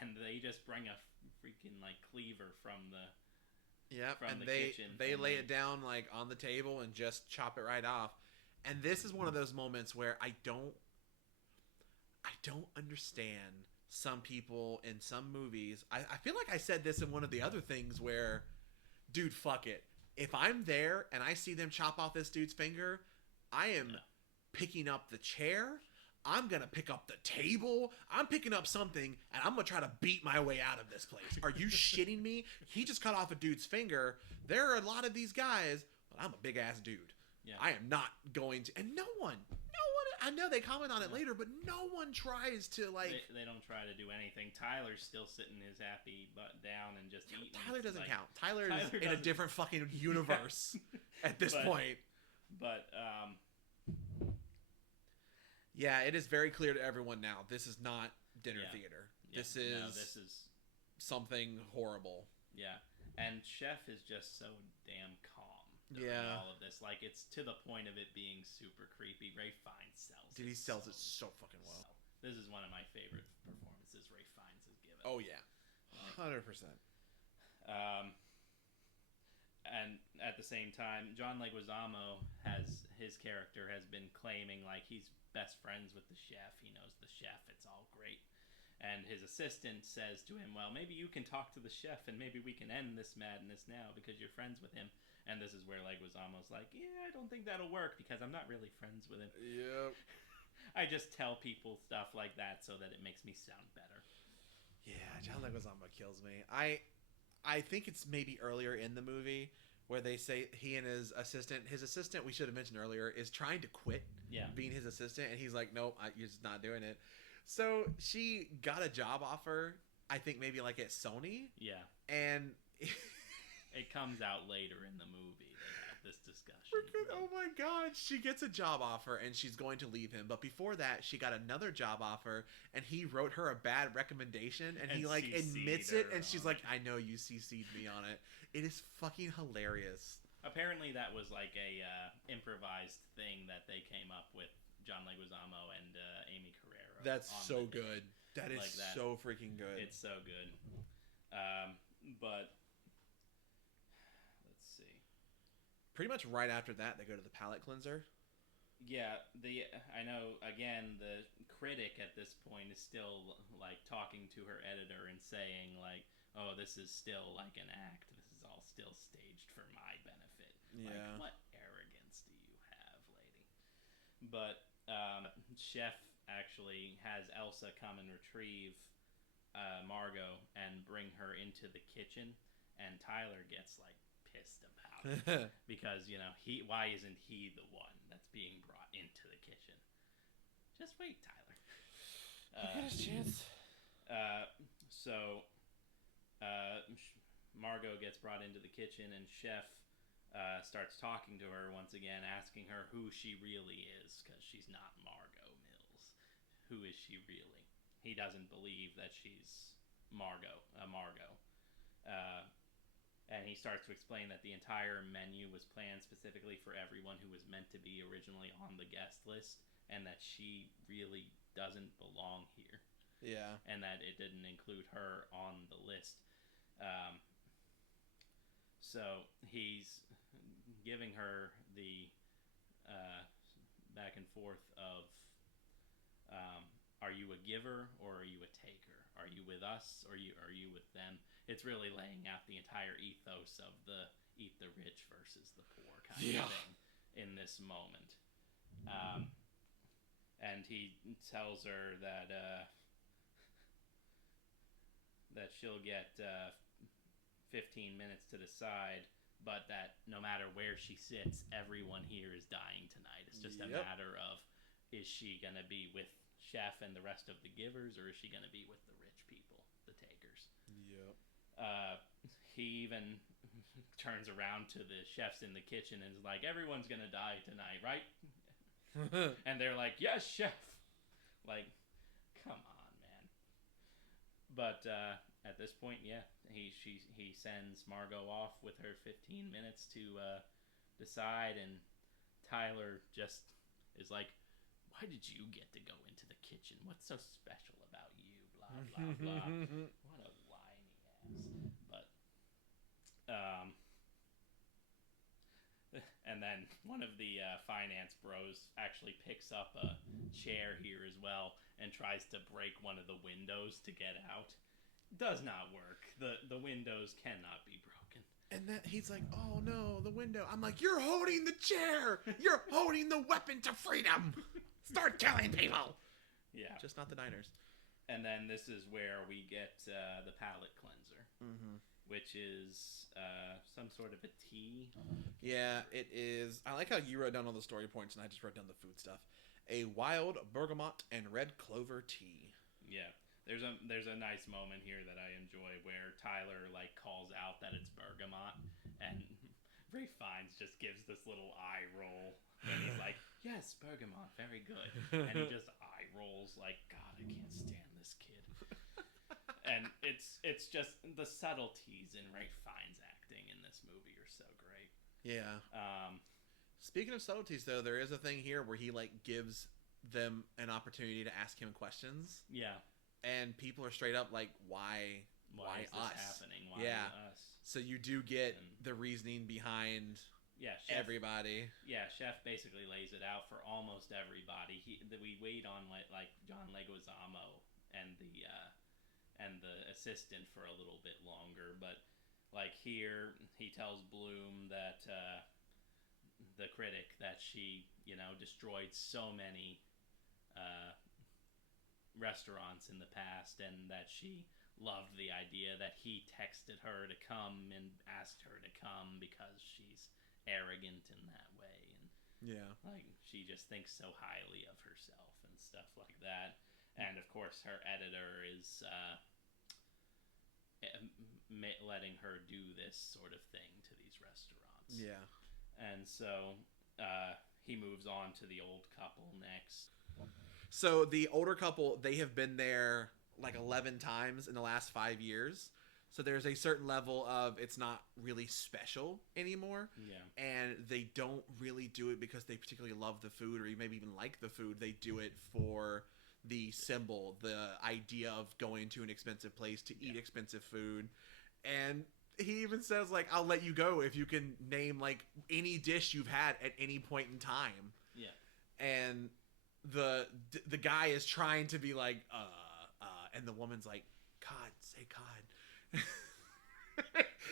And they just bring a freaking, like, cleaver from the kitchen. They lay it down, like, on the table and just chop it right off. And this is one of those moments where I don't understand some people in some movies. I feel like I said this in one of the other things where, dude, fuck it. If I'm there and I see them chop off this dude's finger, I am picking up the chair. I'm going to pick up the table. I'm picking up something, and I'm going to try to beat my way out of this place. Are you shitting me? He just cut off a dude's finger. There are a lot of these guys, but I'm a big-ass dude. Yeah. I am not going to... And no one... I know they comment on it later, but no one tries to, like... They don't try to do anything. Tyler's still sitting his happy butt down and just eating. Tyler doesn't count. Tyler is in a different fucking universe at this point. But, yeah, it is very clear to everyone now. This is not dinner theater. Yeah. This is something horrible. Yeah. And Chef is just so damn calm during all of this. Like, it's to the point of it being super creepy. Ray Fiennes sells it. Dude, he sells it so fucking well. This is one of my favorite performances Ray Fiennes has given. Oh, yeah. 100%. And at the same time, John Leguizamo his character has been claiming, like, he's best friends with the chef. He knows the chef. It's all great. And his assistant says to him, well, maybe you can talk to the chef and maybe we can end this madness now because you're friends with him. And this is where Leguizamo's like, yeah, I don't think that'll work because I'm not really friends with him. Yep. I just tell people stuff like that so that it makes me sound better. Yeah, John Leguizamo kills me. I think it's maybe earlier in the movie where they say he and his assistant, we should have mentioned earlier, is trying to quit being his assistant. And he's like, nope, you're just not doing it. So she got a job offer, I think maybe like at Sony, Yeah. and It comes out later in the movie. They have this discussion. oh my god, she gets a job offer and she's going to leave him. But before that, she got another job offer and he wrote her a bad recommendation and he And like CC'd admits it her and she's on like, it. I know you CC'd me on it. It is fucking hilarious. Apparently, that was like a improvised thing that they came up with, John Leguizamo and Amy Carrera. That's on so the day. good. That is Like that. so freaking good. It's so good. But let's see. Pretty much right after that, they go to the palate cleanser. Yeah, I know. Again, the critic at this point is still like talking to her editor and saying like, "Oh, this is still like an act. This is all still staged for my benefit." Yeah. Like, what arrogance do you have, lady? But Chef actually has Elsa come and retrieve Margot and bring her into the kitchen, and Tyler gets like pissed about it because why isn't he the one that's being brought into the kitchen? Just wait, Tyler. Get his chance. So Margot gets brought into the kitchen, and Chef starts talking to her once again, asking her who she really is, because she's not Margot Mills. Who is she really? He doesn't believe that she's Margot. And he starts to explain that the entire menu was planned specifically for everyone who was meant to be originally on the guest list, and that she really doesn't belong here. Yeah. And that it didn't include her on the list. So he's giving her the back and forth of, are you a giver or are you a taker? Are you with us or are you with them? It's really laying out the entire ethos of the eat the rich versus the poor kind of thing in this moment. And he tells her that that she'll get 15 minutes to decide, but that no matter where she sits, everyone here is dying tonight. It's just a matter of, is she going to be with Chef and the rest of the givers, or is she going to be with the rich people, the takers? Yep. He even turns around to the chefs in the kitchen and is like, everyone's going to die tonight, right? And they're like, yes, chef. Like, come on, man. But at this point, yeah, he sends Margot off with her 15 minutes to decide, and Tyler just is like, why did you get to go into the kitchen? What's so special about you? Blah, blah, blah. What a whiny ass. But, and then one of the finance bros actually picks up a chair here as well and tries to break one of the windows to get out. Does not work. The windows cannot be broken. And that he's like, oh no, the window. I'm like, you're holding the chair. You're holding the weapon to freedom. Start killing people. Yeah. Just not the diners. And then this is where we get the palate cleanser, which is some sort of a tea. Yeah, it is. I like how you wrote down all the story points and I just wrote down the food stuff. A wild bergamot and red clover tea. Yeah. There's a nice moment here that I enjoy where Tyler like calls out that it's bergamot, and Ray Fiennes just gives this little eye roll and he's like, yes, bergamot, very good. And he just eye rolls like, God, I can't stand this kid. And it's just the subtleties in Ray Fiennes' acting in this movie are so great. Yeah. Speaking of subtleties, though, there is a thing here where he like gives them an opportunity to ask him questions. Yeah. And people are straight up like, why is us? This happening? Why us? So you do get the reasoning behind Chef, everybody. Yeah, Chef basically lays it out for almost everybody. We wait on like John Leguizamo and the assistant for a little bit longer, but like here he tells Bloom that the critic that she destroyed so many restaurants in the past, and that she loved the idea that he texted her to come and asked her to come because she's arrogant in that way, and like she just thinks so highly of herself and stuff like that. and of course her editor is letting her do this sort of thing to these restaurants. Yeah. And so he moves on to the old couple next. So the older couple, they have been there like 11 times in the last 5 years. So there's a certain level of it's not really special anymore. Yeah. And they don't really do it because they particularly love the food or maybe even like the food. They do it for the symbol, the idea of going to an expensive place to eat expensive food. And he even says, like, I'll let you go if you can name, like, any dish you've had at any point in time. Yeah. And the guy is trying to be like, and the woman's like, cod, say cod.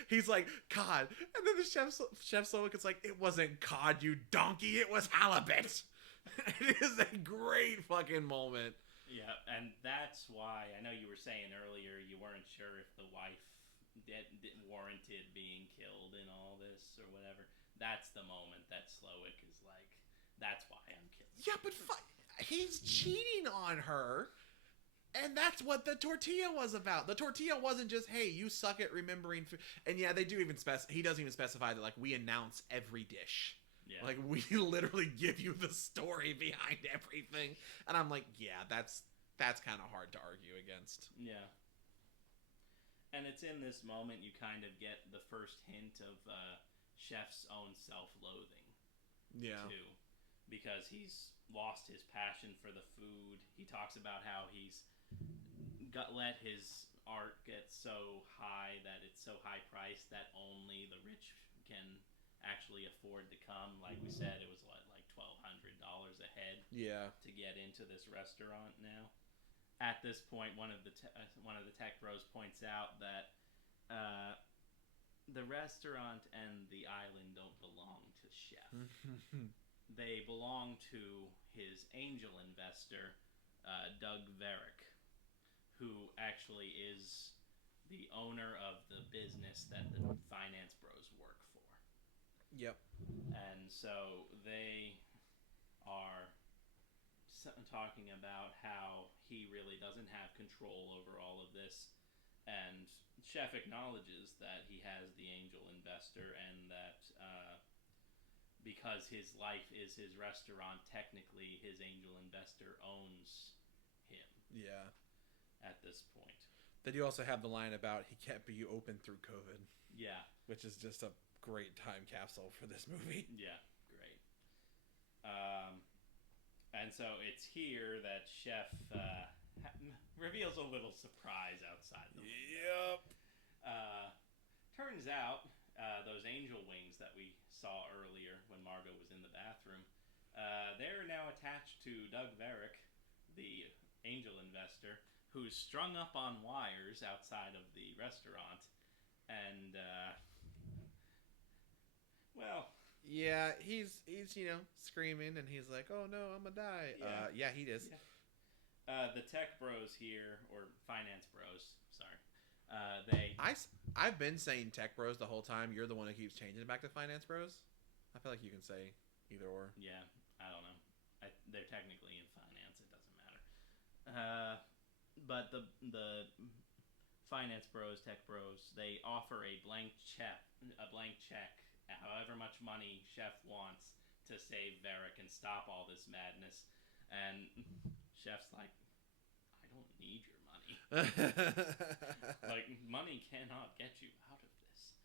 He's like, cod. And then the chef Slowick is like, it wasn't cod, you donkey, it was halibut. It is a great fucking moment. Yeah, and that's why, I know you were saying earlier you weren't sure if the wife warranted being killed in all this or whatever. That's the moment that Slowick is like, that's why I'm killing. Yeah, but he's cheating on her. And that's what the tortilla was about. The tortilla wasn't just, hey, you suck at remembering food. And yeah, they do even he doesn't even specify that, like, we announce every dish. Yeah. Like, we literally give you the story behind everything. And I'm like, yeah, that's kind of hard to argue against. Yeah. And it's in this moment you kind of get the first hint of Chef's own self-loathing. Yeah. Too. Because he's lost his passion for the food. He talks about how he's let his art get so high that it's so high priced that only the rich can actually afford to come. Like we said, it was like $1,200 a head. Yeah. To get into this restaurant now. At this point, one of the tech bros points out that the restaurant and the island don't belong to Chef. They belong to his angel investor, Doug Varick, who actually is the owner of the business that the finance bros work for. Yep. And so they are talking about how he really doesn't have control over all of this. And Chef acknowledges that he has the angel investor and that because his life is his restaurant, technically his angel investor owns him. Yeah. At this point. They do also have the line about he kept you open through COVID. Yeah. Which is just a great time capsule for this movie. Yeah, great. And so it's here that Chef reveals a little surprise outside the window. Yep. Turns out those angel wings that we saw earlier when Margot was in the bathroom, they're now attached to Doug Varick, the angel investor, who's strung up on wires outside of the restaurant. And, well... Yeah, he's screaming, and he's like, oh no, I'm gonna die. Yeah, he is. Yeah. The tech bros here, or finance bros, sorry, I've been saying tech bros the whole time. You're the one who keeps changing it back to finance bros. I feel like you can say either or. Yeah, I don't know. They're technically in finance. It doesn't matter. But the finance bros, tech bros, they offer a blank check, however much money Chef wants to save Varick and stop all this madness. And Chef's like, I don't need your money. Like, money cannot get you out of this.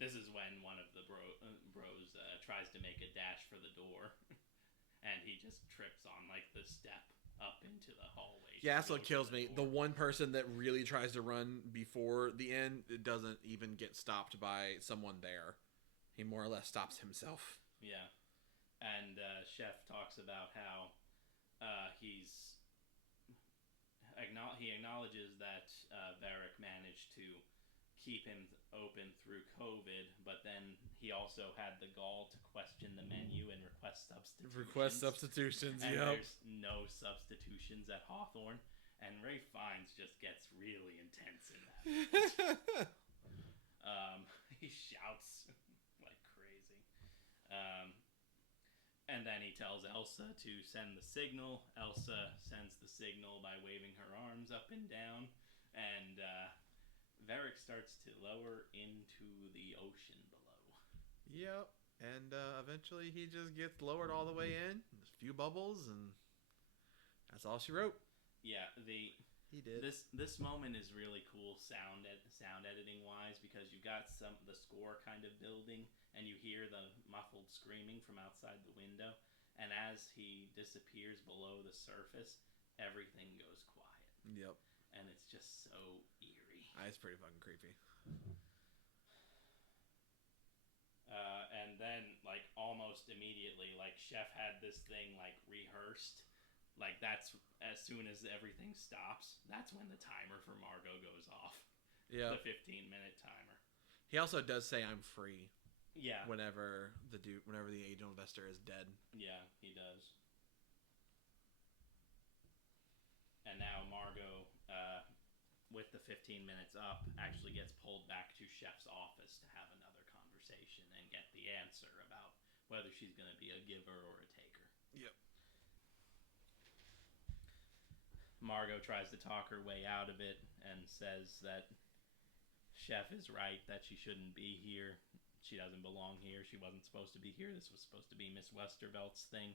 This is when one of the bros tries to make a dash for the door. And he just trips on, like, the step up into the hallway. Yeah, that's what kills me. The one person that really tries to run before the end, it doesn't even get stopped by someone there. He more or less stops himself. Yeah. And Chef talks about how he acknowledges that Varick managed to keep him open through COVID, but then he also had the gall to question the menu and request substitutions. And there's no substitutions at Hawthorne, and Ray Fiennes just gets really intense in that. He shouts like crazy. And And then he tells Elsa to send the signal. Elsa sends the signal by waving her arms up and down. And Varric starts to lower into the ocean below. Yep. And eventually he just gets lowered all the way in. There's a few bubbles, and that's all she wrote. Yeah, he did. This moment is really cool sound editing wise, because you got the score kind of building, and you hear the muffled screaming from outside the window, and as he disappears below the surface, everything goes quiet. Yep. And it's just so eerie. It's pretty fucking creepy. And then, like, almost immediately, like, Chef had this thing, like, rehearsed. Like, that's, as soon as everything stops, that's when the timer for Margot goes off. Yeah. The 15-minute timer. He also does say, "I'm free." Yeah. Whenever the angel investor is dead. Yeah, he does. And now Margot, with the 15 minutes up, actually gets pulled back to Chef's office to have another conversation and get the answer about whether she's going to be a giver or a taker. Yep. Margot tries to talk her way out of it and says that Chef is right, that she shouldn't be here. She doesn't belong here. She wasn't supposed to be here. This was supposed to be Miss Westervelt's thing.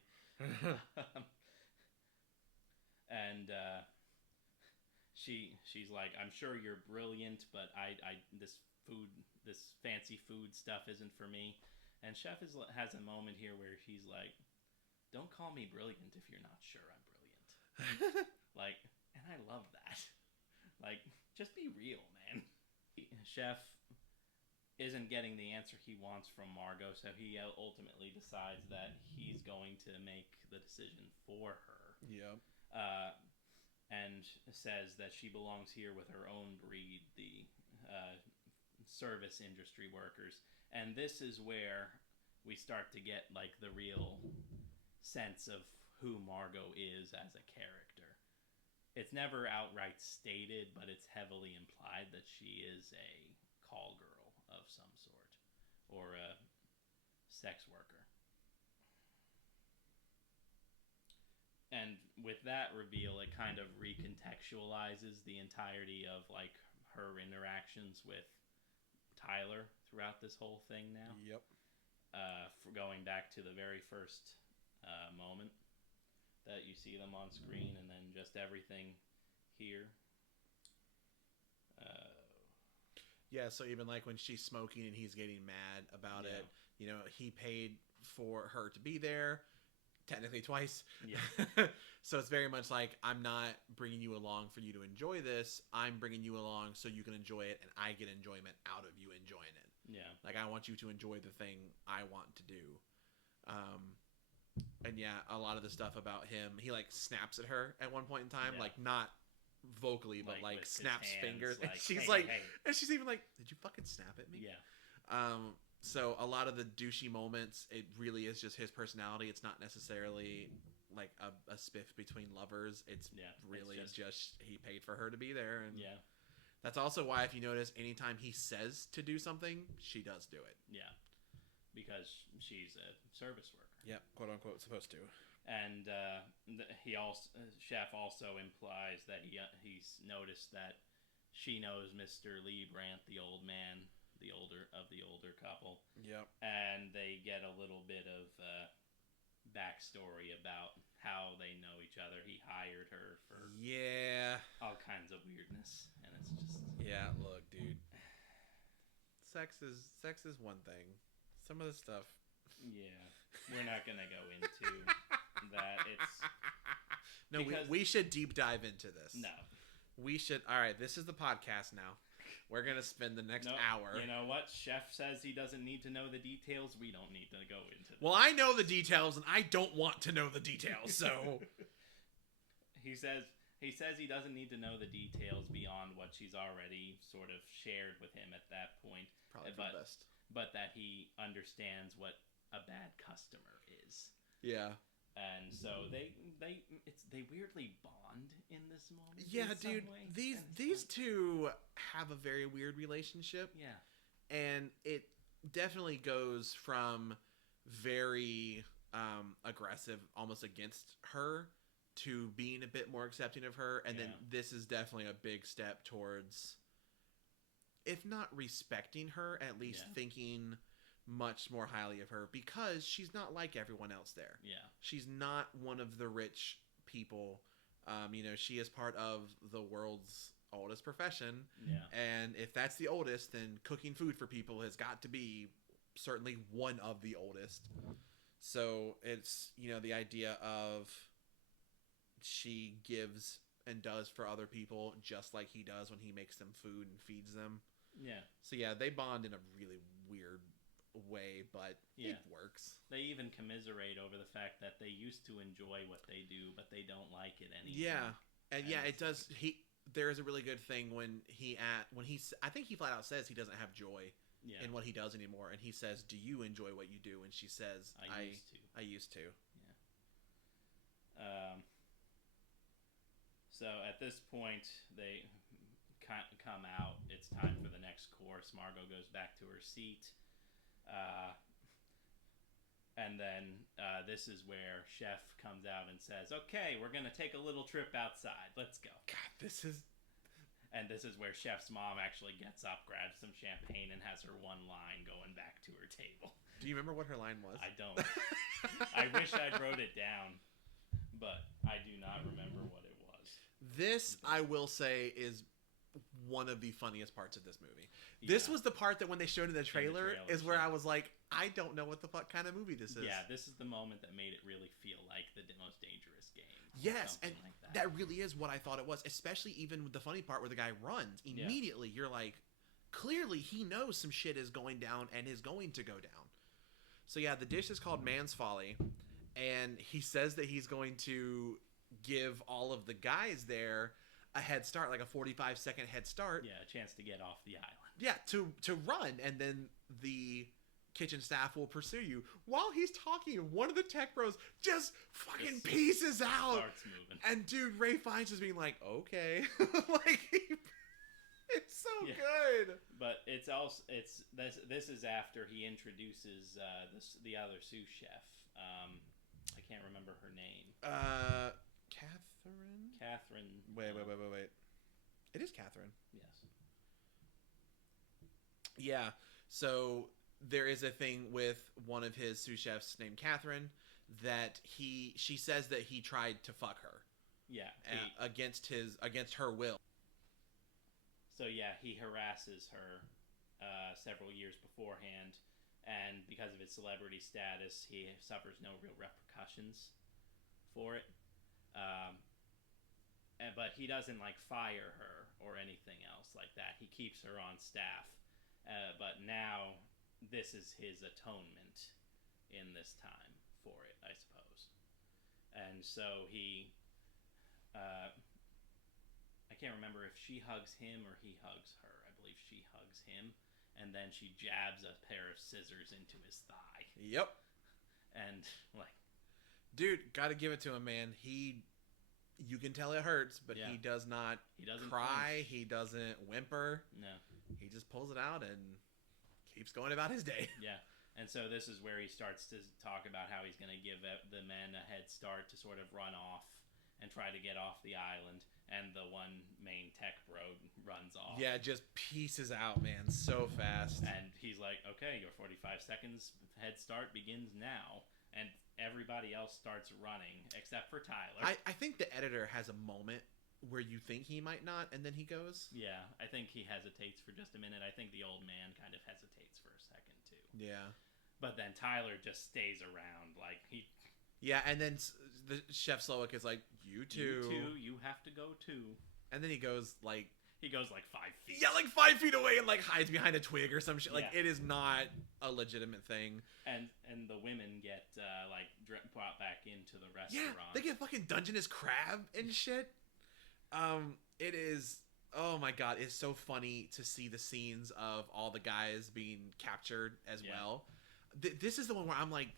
And she's like, "I'm sure you're brilliant, but this fancy food stuff isn't for me." And Chef has a moment here where he's like, "Don't call me brilliant if you're not sure I'm brilliant." Like, and I love that. Like, just be real, man. Chef isn't getting the answer he wants from Margot, so he ultimately decides that he's going to make the decision for her. Yep. And says that she belongs here with her own breed, the service industry workers. And this is where we start to get, like, the real sense of who Margot is as a character. It's never outright stated, but it's heavily implied that she is a call girl of some sort, or a sex worker. And with that reveal, it kind of recontextualizes the entirety of, like, her interactions with Tyler throughout this whole thing now. Yep. For going back to the very first moment that you see them on screen, and then just everything here. Yeah, so even like when she's smoking and he's getting mad about it, you know, he paid for her to be there, technically twice. Yeah. So it's very much like, I'm not bringing you along for you to enjoy this. I'm bringing you along so you can enjoy it, and I get enjoyment out of you enjoying it. Yeah. Like, I want you to enjoy the thing I want to do. And yeah, a lot of the stuff about him, he like snaps at her at one point in time, like not vocally, but like snaps fingers. Like, and she's hey. And she's even like, "Did you fucking snap at me?" Yeah. So a lot of the douchey moments, it really is just his personality. It's not necessarily like a spiff between lovers. It's really just he paid for her to be there, and that's also why, if you notice, anytime he says to do something, she does do it. Yeah, because she's a service worker. Yeah, quote unquote, supposed to. And Chef also implies that he's noticed that she knows Mr. Lee Brandt, the old man, the older couple. Yep. And they get a little bit of backstory about how they know each other. He hired her for all kinds of weirdness, and it's just look, dude. Sex is one thing. Some of the stuff. Yeah, we're not gonna go into that. It's no. We should deep dive into this. No, we should. All right, this is the podcast now. We're gonna spend the next hour. You know what? Chef says he doesn't need to know the details. We don't need to go into. Well, I know the details, and I don't want to know the details. So he says he doesn't need to know the details beyond what she's already sort of shared with him at that point. Probably for the best. But that he understands what a bad customer is. Yeah. And so they weirdly bond in this moment. Yeah, dude. These two have a very weird relationship. Yeah. And it definitely goes from very aggressive almost against her to being a bit more accepting of her, and then this is definitely a big step towards, if not respecting her, at least thinking much more highly of her, because she's not like everyone else there. Yeah. She's not one of the rich people. She is part of the world's oldest profession. Yeah. And if that's the oldest, then cooking food for people has got to be certainly one of the oldest. So it's, the idea of she gives and does for other people just like he does when he makes them food and feeds them. Yeah. So yeah, they bond in a really weird way, but it works. They even commiserate over the fact that they used to enjoy what they do, but they don't like it anymore. Yeah. And it does. There is a really good thing when I think he flat out says he doesn't have joy in what he does anymore, and he says, "Do you enjoy what you do?" And she says, "I used to." Yeah. So at this point, they come out. It's time for the next course. Margot goes back to her seat. And then this is where Chef comes out and says, "Okay, we're going to take a little trip outside. Let's go." God, And this is where Chef's mom actually gets up, grabs some champagne, and has her one line going back to her table. Do you remember what her line was? I don't. I wish I'd wrote it down, but I do not remember what it was. This, I will say, is one of the funniest parts of this movie. Yeah. This was the part that when they showed in the trailer is where I was like, I don't know what the fuck kind of movie this is. Yeah, this is the moment that made it really feel like the most dangerous game. Yes, and like that really is what I thought it was, especially even with the funny part where the guy runs. Immediately, you're like, clearly he knows some shit is going down and is going to go down. So yeah, the dish is called Man's Folly, and he says that he's going to give all of the guys there a head start, like a 45-second head start. Yeah, a chance to get off the island. Yeah, to run, and then the kitchen staff will pursue you. While he's talking, one of the tech bros just fucking pieces out. Starts moving. And dude, Ray Fiennes just being like, okay. Like, it's so good. But it's also, this is after he introduces the other sous chef. I can't remember her name. Catherine. Wait. It is Catherine. Yes. Yeah. So there is a thing with one of his sous chefs named Catherine that she says that he tried to fuck her. Yeah. Against her will. So yeah, he harasses her several years beforehand, and because of his celebrity status, he suffers no real repercussions for it. But he doesn't fire her or anything else like that. He keeps her on staff. But now this is his atonement in this time for it, I suppose. And so he, I can't remember if she hugs him or he hugs her. I believe she hugs him, and then she jabs a pair of scissors into his thigh. Yep. And dude, gotta give it to him, man. You can tell it hurts, but he doesn't cry. Punch. He doesn't whimper. No. He just pulls it out and keeps going about his day. Yeah. And so this is where he starts to talk about how he's going to give the men a head start to sort of run off and try to get off the island. And the one main tech bro runs off. Yeah, just pieces out, man, so fast. And he's like, okay, your 45 seconds head start begins now. And everybody else starts running except for Tyler. I think the editor has a moment where you think he might not, and then he goes. Yeah, I think he hesitates for just a minute. I think the old man kind of hesitates for a second, too. Yeah. But then Tyler just stays around. Yeah, and then the Chef Slowick is like, you too. You too, you have to go too. And then he goes 5 feet. Yeah, 5 feet away and hides behind a twig or some shit. It is not a legitimate thing. And the women get brought back into the restaurant. Yeah, they get fucking Dungeness crab and shit. It is, oh my god, it's so funny to see the scenes of all the guys being captured as well. This is the one where I'm like,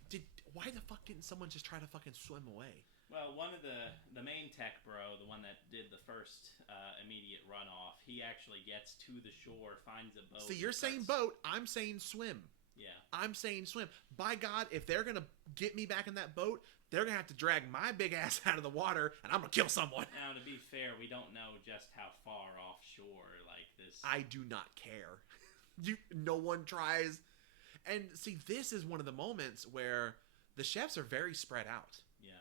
why the fuck didn't someone just try to fucking swim away? Well, one of the main tech bro, the one that did the first immediate runoff, he actually gets to the shore, finds a boat. So you're saying boat, I'm saying swim. Yeah. I'm saying swim. By God, if they're going to get me back in that boat, they're going to have to drag my big ass out of the water, and I'm going to kill someone. Now, to be fair, we don't know just how far offshore, like, this... I do not care. No one tries. And see, this is one of the moments where the chefs are very spread out. Yeah.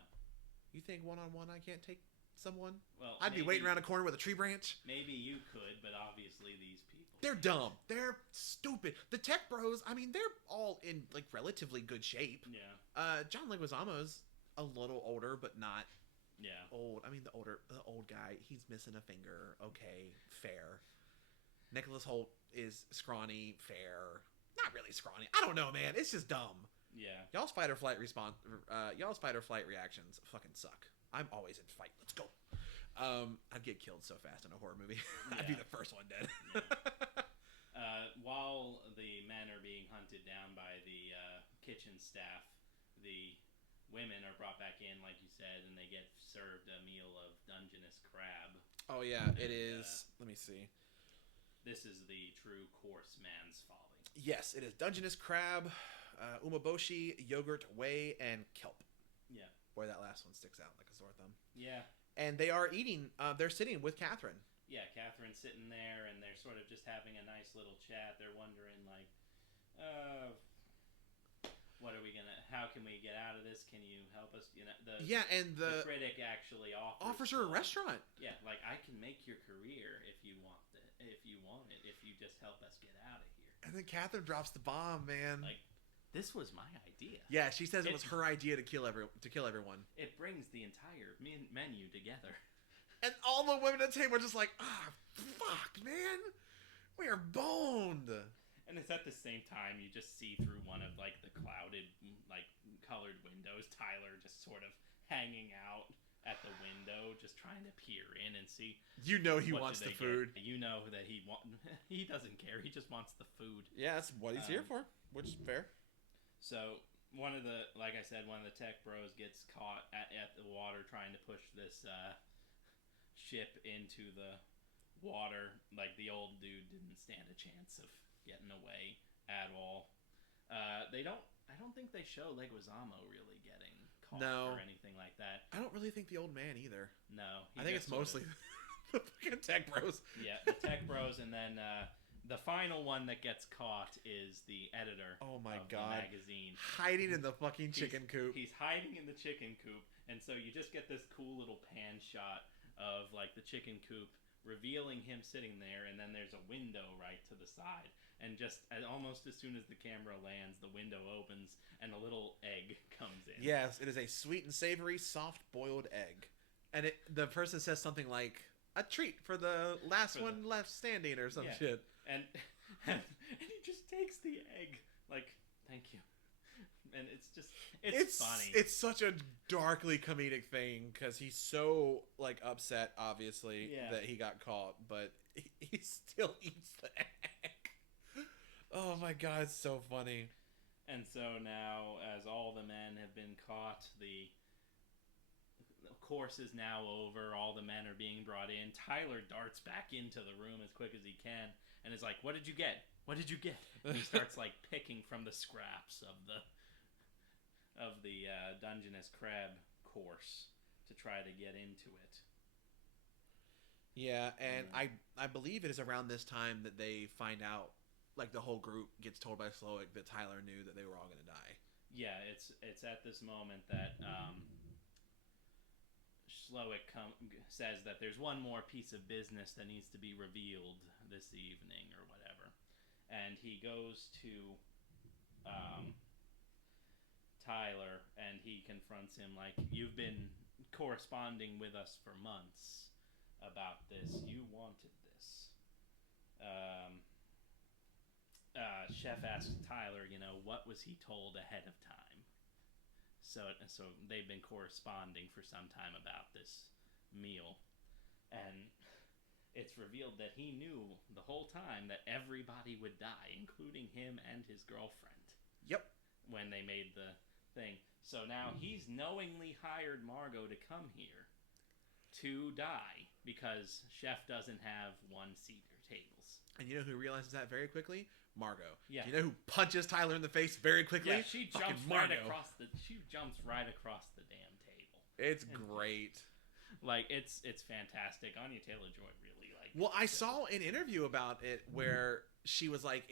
You think one-on-one I can't take someone? Well, I'd be waiting around a corner with a tree branch. Maybe you could, but obviously these people... They're dumb. They're stupid. The tech bros, I mean, they're all in, like, relatively good shape. Yeah. John Leguizamo's a little older, but not old. I mean, the old guy, he's missing a finger. Okay, fair. Nicholas Hoult is scrawny, fair. Not really scrawny. I don't know, man. It's just dumb. Yeah. Y'all's fight or flight reactions fucking suck. I'm always in fight. Let's go. I'd get killed so fast in a horror movie. I'd be the first one dead. While the men are being hunted down by the kitchen staff, the women are brought back in, like you said, and they get served a meal of Dungeness crab. Oh, yeah, it is. Let me see. This is the true coarse man's folly. Yes, it is Dungeness crab, umeboshi, yogurt, whey, and kelp. Yeah. Boy, that last one sticks out like a sore thumb. Yeah. And they are eating, they're sitting with Catherine. Yeah, Catherine's sitting there, and they're sort of just having a nice little chat. They're wondering, like, what are we gonna? How can we get out of this? Can you help us? You know, the critic actually offers her a restaurant. Yeah, like, I can make your career if you want it. If you want it, if you just help us get out of here. And then Catherine drops the bomb, man. Like, this was my idea. Yeah, she says it was her idea to kill everyone. It brings the entire menu together. And all the women at the table are just like, fuck, man. We are boned. And it's at the same time you just see through one of, like, the clouded, like, colored windows, Tyler just sort of hanging out at the window, just trying to peer in and see. You know he wants the food. You know that he doesn't care. He just wants the food. Yeah, that's what he's here for, which is fair. So like I said, one of the tech bros gets caught at the water trying to push this ship into the water. Like, the old dude didn't stand a chance of getting away at all. I don't think they show Leguizamo really getting caught or anything like that. I don't really think the old man either. No. I think it's mostly the fucking tech bros. Yeah, the tech bros, and then the final one that gets caught is the editor of the magazine. Hiding in the fucking chicken coop. He's hiding in the chicken coop, and so you just get this cool little pan shot of, like, the chicken coop revealing him sitting there, and then there's a window right to the side. And just almost as soon as the camera lands, the window opens, and a little egg comes in. Yes, it is a sweet and savory, soft-boiled egg. And the person says something like, a treat for the last one left standing, or some shit. And he just takes the egg, like, thank you. And it's funny. It's such a darkly comedic thing, because he's so, like, upset, obviously, that he got caught, but he still eats the egg. Oh my God, it's so funny. And so now, as all the men have been caught, the course is now over. All the men are being brought in. Tyler darts back into the room as quick as he can and is like, "What did you get? What did you get?" And he starts, like, picking from the scraps of the Dungeness crab course to try to get into it. Yeah, and I believe it is around this time that they find out, like, the whole group gets told by Slowick that Tyler knew that they were all going to die. Yeah, it's at this moment that Slowick says that there's one more piece of business that needs to be revealed this evening or whatever. And he goes to Tyler, and he confronts him like, "You've been corresponding with us for months about this. You wanted this." Chef asks Tyler, what was he told ahead of time? So they've been corresponding for some time about this meal. And it's revealed that he knew the whole time that everybody would die, including him and his girlfriend. Yep. When they made the thing. So now he's knowingly hired Margot to come here to die because Chef doesn't have one seat or tables. And you know who realizes that very quickly? Margot. Yeah. You know who punches Tyler in the face very quickly? Yeah, she Fucking jumps Margot. she jumps right across the damn table. It's great. Like it's fantastic. Anya Taylor-Joy really like. Well, I saw an interview about it where she was like,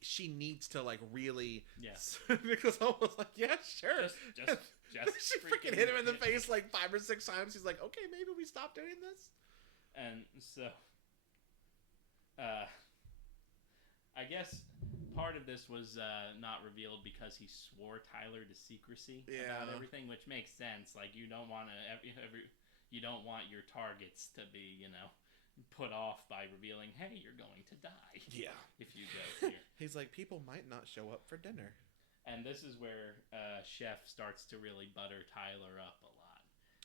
she needs to like really. Yes. Because I was like, yeah, sure. Just she freaking hit him in the face like 5 or 6 times. He's like, okay, maybe we stop doing this. And so, I guess part of this was not revealed because he swore Tyler to secrecy about everything, which makes sense. Like you don't want to you don't want your targets to be, put off by revealing, hey, you're going to die. Yeah. If you go here. He's like, people might not show up for dinner. And this is where Chef starts to really butter Tyler up a lot.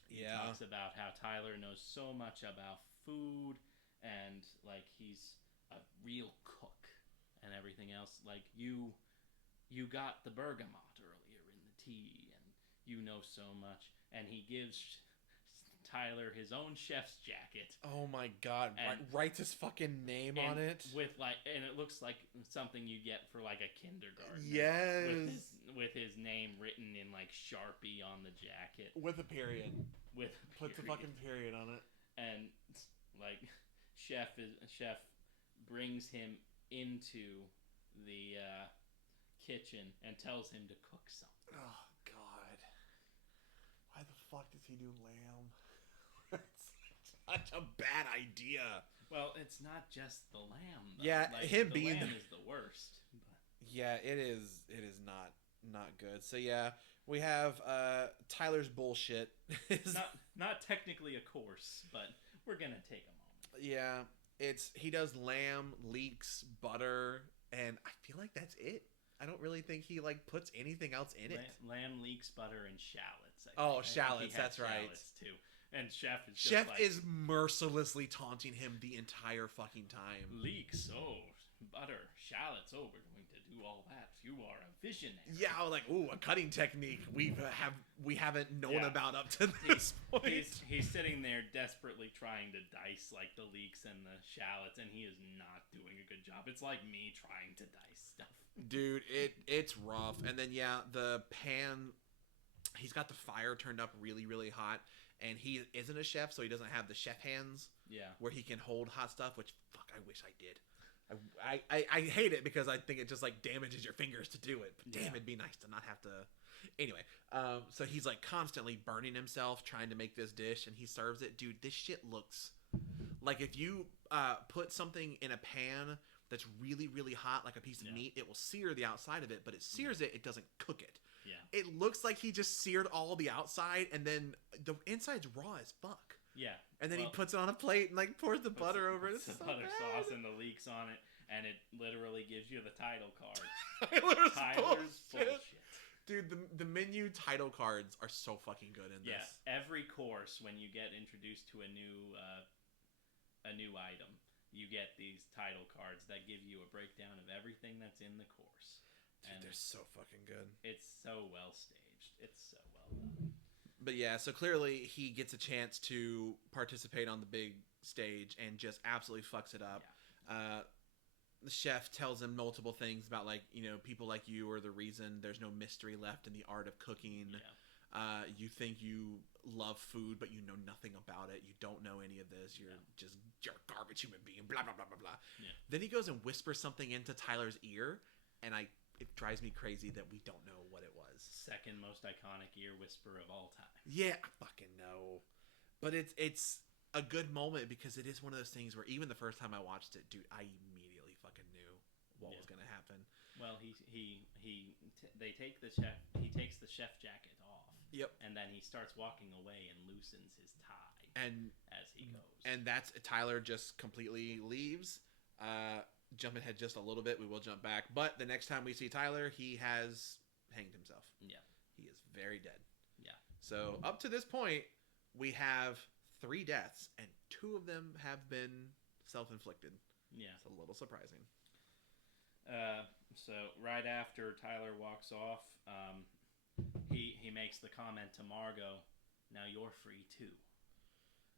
He talks about how Tyler knows so much about food and like he's a real cook and everything else. Like you got the bergamot earlier in the tea and you know so much. And he gives Tyler his own chef's jacket. Oh my god! Writes his fucking name on it and it looks like something you get for like a kindergarten. Yes, with his name written in like Sharpie on the jacket with a period. Put the fucking period on it. And like Chef brings him into the kitchen and tells him to cook something. Oh god! Why the fuck does he do lamb? It's such a bad idea. Well, it's not just the lamb, though. Yeah, like, him the being lamb is the worst. But... Yeah, it is not good. So yeah, we have Tyler's bullshit. not technically a course, but we're gonna take a moment. Yeah, he does lamb, leeks, butter, and I feel like that's it. I don't really think he like puts anything else in it. Lamb, leeks, butter, and shallots. Shallots. That's right. Shallots too. And Chef is is mercilessly taunting him the entire fucking time. Leeks, butter, shallots, we're going to do all that. You are a visionary. Yeah, like, a cutting technique we haven't known about up to this point. He's sitting there desperately trying to dice like the leeks and the shallots, and he is not doing a good job. It's like me trying to dice stuff. Dude, it's rough. And then the pan, he's got the fire turned up really, really hot. And he isn't a chef, so he doesn't have the chef hands. Yeah. Where he can hold hot stuff, which, fuck, I wish I did. I hate it because I think it just, like, damages your fingers to do it. But damn, it'd be nice to not have to... Anyway, so he's, like, constantly burning himself trying to make this dish, and he serves it. Dude, this shit looks... Like, if you put something in a pan that's really, really hot, like a piece of meat, it will sear the outside of it, but it sears it doesn't cook it. Yeah. It looks like he just seared all the outside, and then the inside's raw as fuck. Yeah. And then he puts it on a plate and like pours the butter over it. It's the so butter bad. Sauce and the leeks on it, and it literally gives you the title card. Tyler's bullshit. Dude, the menu title cards are so fucking good in this. Yeah. Every course, when you get introduced to a new item, you get these title cards that give you a breakdown of everything that's in the course. Dude, they're so fucking good. It's so well staged. It's so well done. But yeah, so clearly he gets a chance to participate on the big stage and just absolutely fucks it up. Yeah. The chef tells him multiple things about, like, people like you are the reason there's no mystery left in the art of cooking. Yeah. You think you love food, but you know nothing about it. You don't know any of this. You're a garbage human being. Blah, blah, blah, blah, blah. Yeah. Then he goes and whispers something into Tyler's ear, and it drives me crazy that we don't know what it was. Second most iconic ear whisper of all time. Yeah, I fucking know. But it's a good moment because it is one of those things where even the first time I watched it, dude, I immediately fucking knew what was going to happen. Well, he takes the chef jacket off. Yep. And then he starts walking away and loosens his tie as he goes. And that's Tyler just completely leaves. Jumping ahead just a little bit, we will jump back. But the next time we see Tyler, he has hanged himself. Yeah. He is very dead. Yeah. So up to this point, we have 3 deaths, and 2 of them have been self-inflicted. Yeah. It's a little surprising. So right after Tyler walks off, he makes the comment to Margot, "Now you're free too."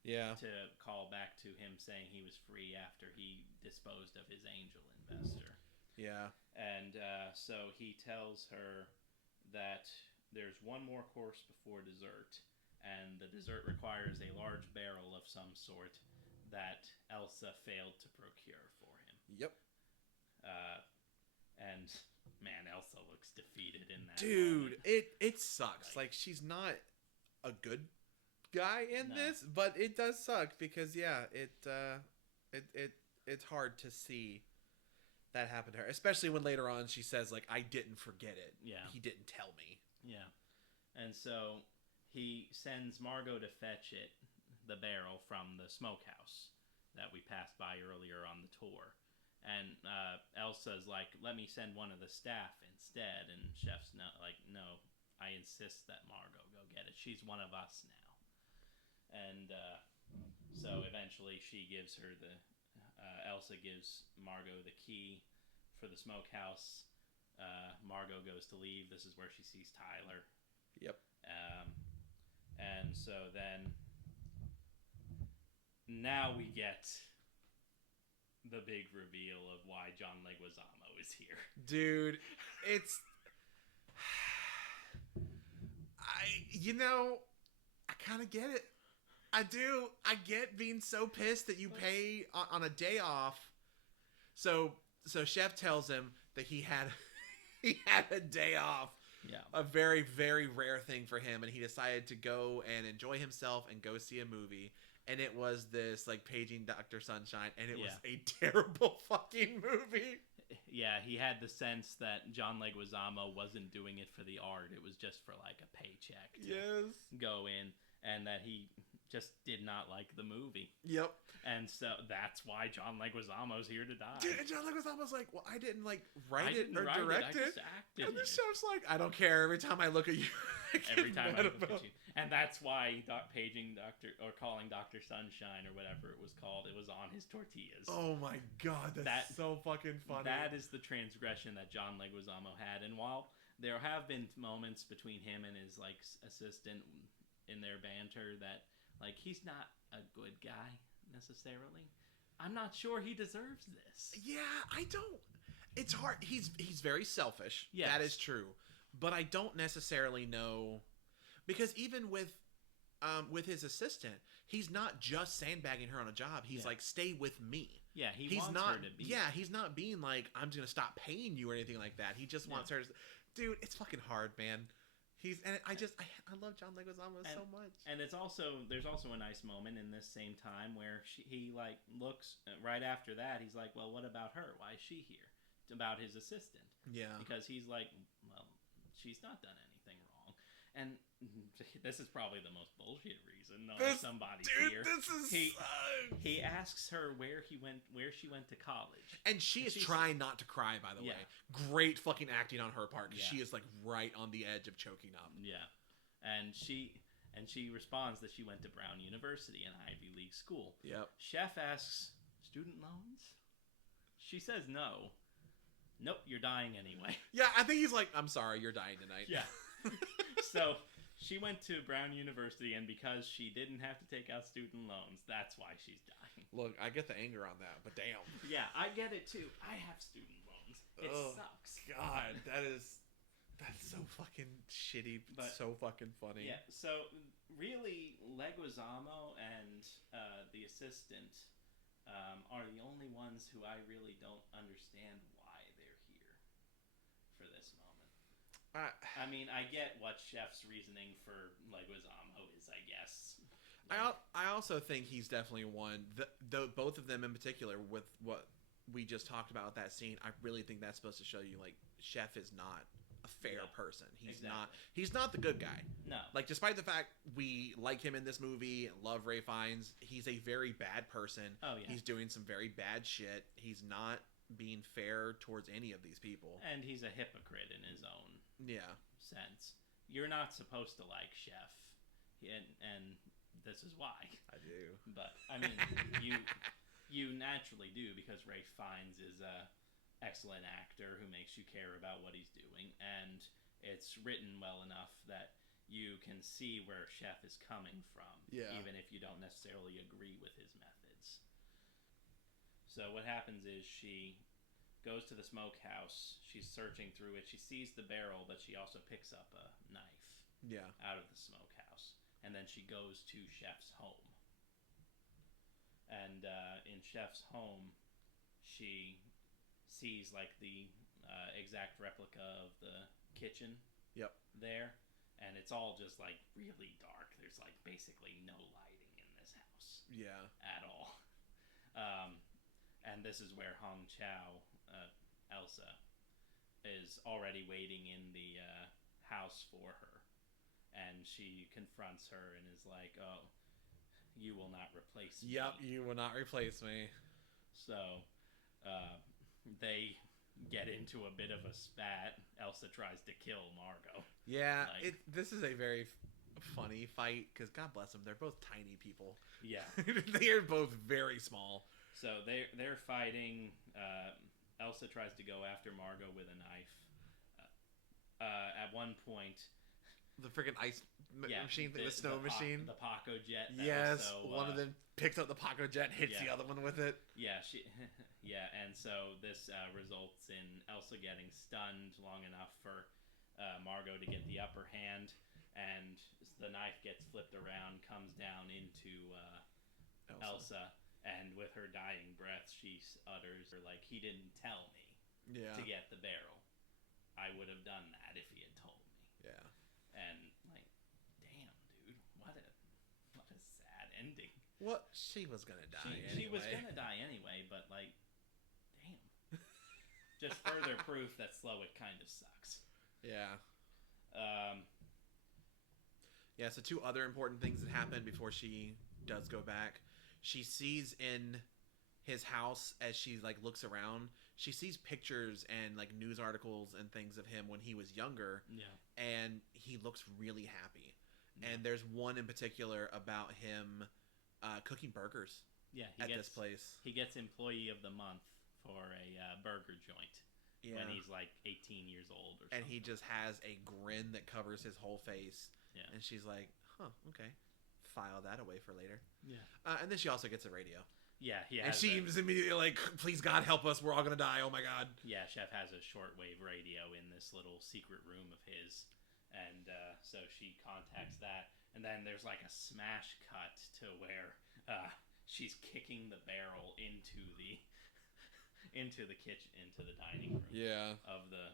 Yeah. to call back to him saying he was free after he disposed of his angel investor. Yeah. And so he tells her that there's one more course before dessert, and the dessert requires a large barrel of some sort that Elsa failed to procure for him. Yep. And man, Elsa looks defeated in that. Dude, moment. it sucks. Like she's not a good guy in this, but it does suck because it's hard to see that happen to her, especially when later on she says like I didn't forget it. Yeah. He didn't tell me. Yeah. And so he sends Margot to fetch the barrel from the smokehouse that we passed by earlier on the tour. And Elsa's like, let me send one of the staff instead. And Chef's no, I insist that Margot go get it. She's one of us now. And so eventually she gives her Elsa gives Margot the key for the smokehouse. Margot goes to leave. This is where she sees Tyler. Yep. And so then now we get the big reveal of why John Leguizamo is here. Dude, it's I kind of get it. I do. I get being so pissed that you pay on a day off. So Chef tells him that he had a day off. Yeah. A very, very rare thing for him, and he decided to go and enjoy himself and go see a movie. And it was this like Paging Dr. Sunshine, and it was a terrible fucking movie. Yeah, he had the sense that John Leguizamo wasn't doing it for the art; it was just for like a paycheck to go in, and that he just did not like the movie. Yep. And so that's why John Leguizamo's here to die. Dude, and John Leguizamo's like, well, I didn't like write it or direct it. And the chef's like, I don't care. Every time I look at you, every time I look at you. And that's why calling Dr. Sunshine or whatever it was called, it was on his tortillas. Oh my god, that's so fucking funny. That is the transgression that John Leguizamo had. And while there have been moments between him and his like assistant in their banter that like he's not a good guy necessarily, I'm not sure he deserves this. Yeah, I don't. It's hard. He's very selfish. Yes. That is true. But I don't necessarily know, because even with his assistant, he's not just sandbagging her on a job. He's like, stay with me. Yeah, he's wants her to be. Yeah, he's not being like, I'm just gonna stop paying you or anything like that. He just wants her to. Dude, it's fucking hard, man. I love John Leguizamo so much. And there's also a nice moment in this same time where he like looks right after that. He's like, well, what about her? Why is she here? About his assistant. Yeah. Because he's like, well, she's not done anything wrong. And this is probably the most bullshit reason. Somebody's here. He asks her where she went to college, and she's trying not to cry. By the way, great fucking acting on her part because she is like right on the edge of choking up. Yeah, and she responds that she went to Brown University, an Ivy League school. Yep. Chef asks, student loans? She says no. Nope, you're dying anyway. Yeah, I think he's like, I'm sorry, you're dying tonight. Yeah. So she went to Brown University, and because she didn't have to take out student loans, that's why she's dying. Look, I get the anger on that, but damn. Yeah, I get it too. I have student loans. It sucks. God, that's so fucking shitty, but so fucking funny. Yeah, so really, Leguizamo and the assistant are the only ones who I really don't understand why they're here for this moment. I mean, I get what Chef's reasoning for Leguizamo is, I guess. I also think he's definitely one. Both of them in particular, with what we just talked about with that scene, I really think that's supposed to show you like Chef is not a fair person. He's not the good guy. No. Like, despite the fact we like him in this movie and love Ralph Fiennes, he's a very bad person. Oh yeah. He's doing some very bad shit. He's not being fair towards any of these people. And he's a hypocrite in his own sense. You're not supposed to like Chef, and this is why. I do. But I mean, you naturally do, because Ralph Fiennes is a excellent actor who makes you care about what he's doing, and it's written well enough that you can see where Chef is coming from, Yeah. even if you don't necessarily agree with his methods. So what happens is she goes to the smokehouse. She's searching through it. She sees the barrel, but she also picks up a knife out of the smokehouse. And then she goes to Chef's home. And in Chef's home, she sees like the exact replica of the kitchen there. And it's all just like really dark. There's like basically no lighting in this house. Yeah. At all. And this is where Hong Chao, Elsa, is already waiting in the house for her. And she confronts her and is like, oh, you will not replace me. Yep, you will not replace me. So, they get into a bit of a spat. Elsa tries to kill Margot. Yeah, this is a very funny fight, because God bless them, they're both tiny people. Yeah. They are both very small. So they're fighting. Elsa tries to go after Margot with a knife. At one point, the freaking ice machine thing, the snow machine. The Paco jet. Yes, one of them picks up the Paco jet, hits the other one with it. Yeah, and so this results in Elsa getting stunned long enough for Margot to get the upper hand, and the knife gets flipped around, comes down into Elsa, and with her dying breath, she utters, like, he didn't tell me to get the barrel. I would have done that if he had told me. Yeah. And, like, damn, dude, what a sad ending. Well, she was gonna die anyway. She was gonna die anyway, but, like, damn. Just further proof that Slowick kind of sucks. Yeah. Yeah, so two other important things that happen before she does go back. She sees in his house, as she like looks around, she sees pictures and like news articles and things of him when he was younger. Yeah. And he looks really happy. Yeah. And there's one in particular about him cooking burgers. Yeah, this place. He gets Employee of the Month for a burger joint. Yeah. When he's like 18 years old or something. And he just has a grin that covers his whole face. Yeah. And she's like, huh, okay. File that away for later. Yeah. And then she also gets a radio. Yeah, and she's immediately like, please God help us, we're all gonna die, oh my God. Yeah, Chef has a shortwave radio in this little secret room of his. And so she contacts that. And then there's like a smash cut to where she's kicking the barrel into the kitchen, into the dining room of the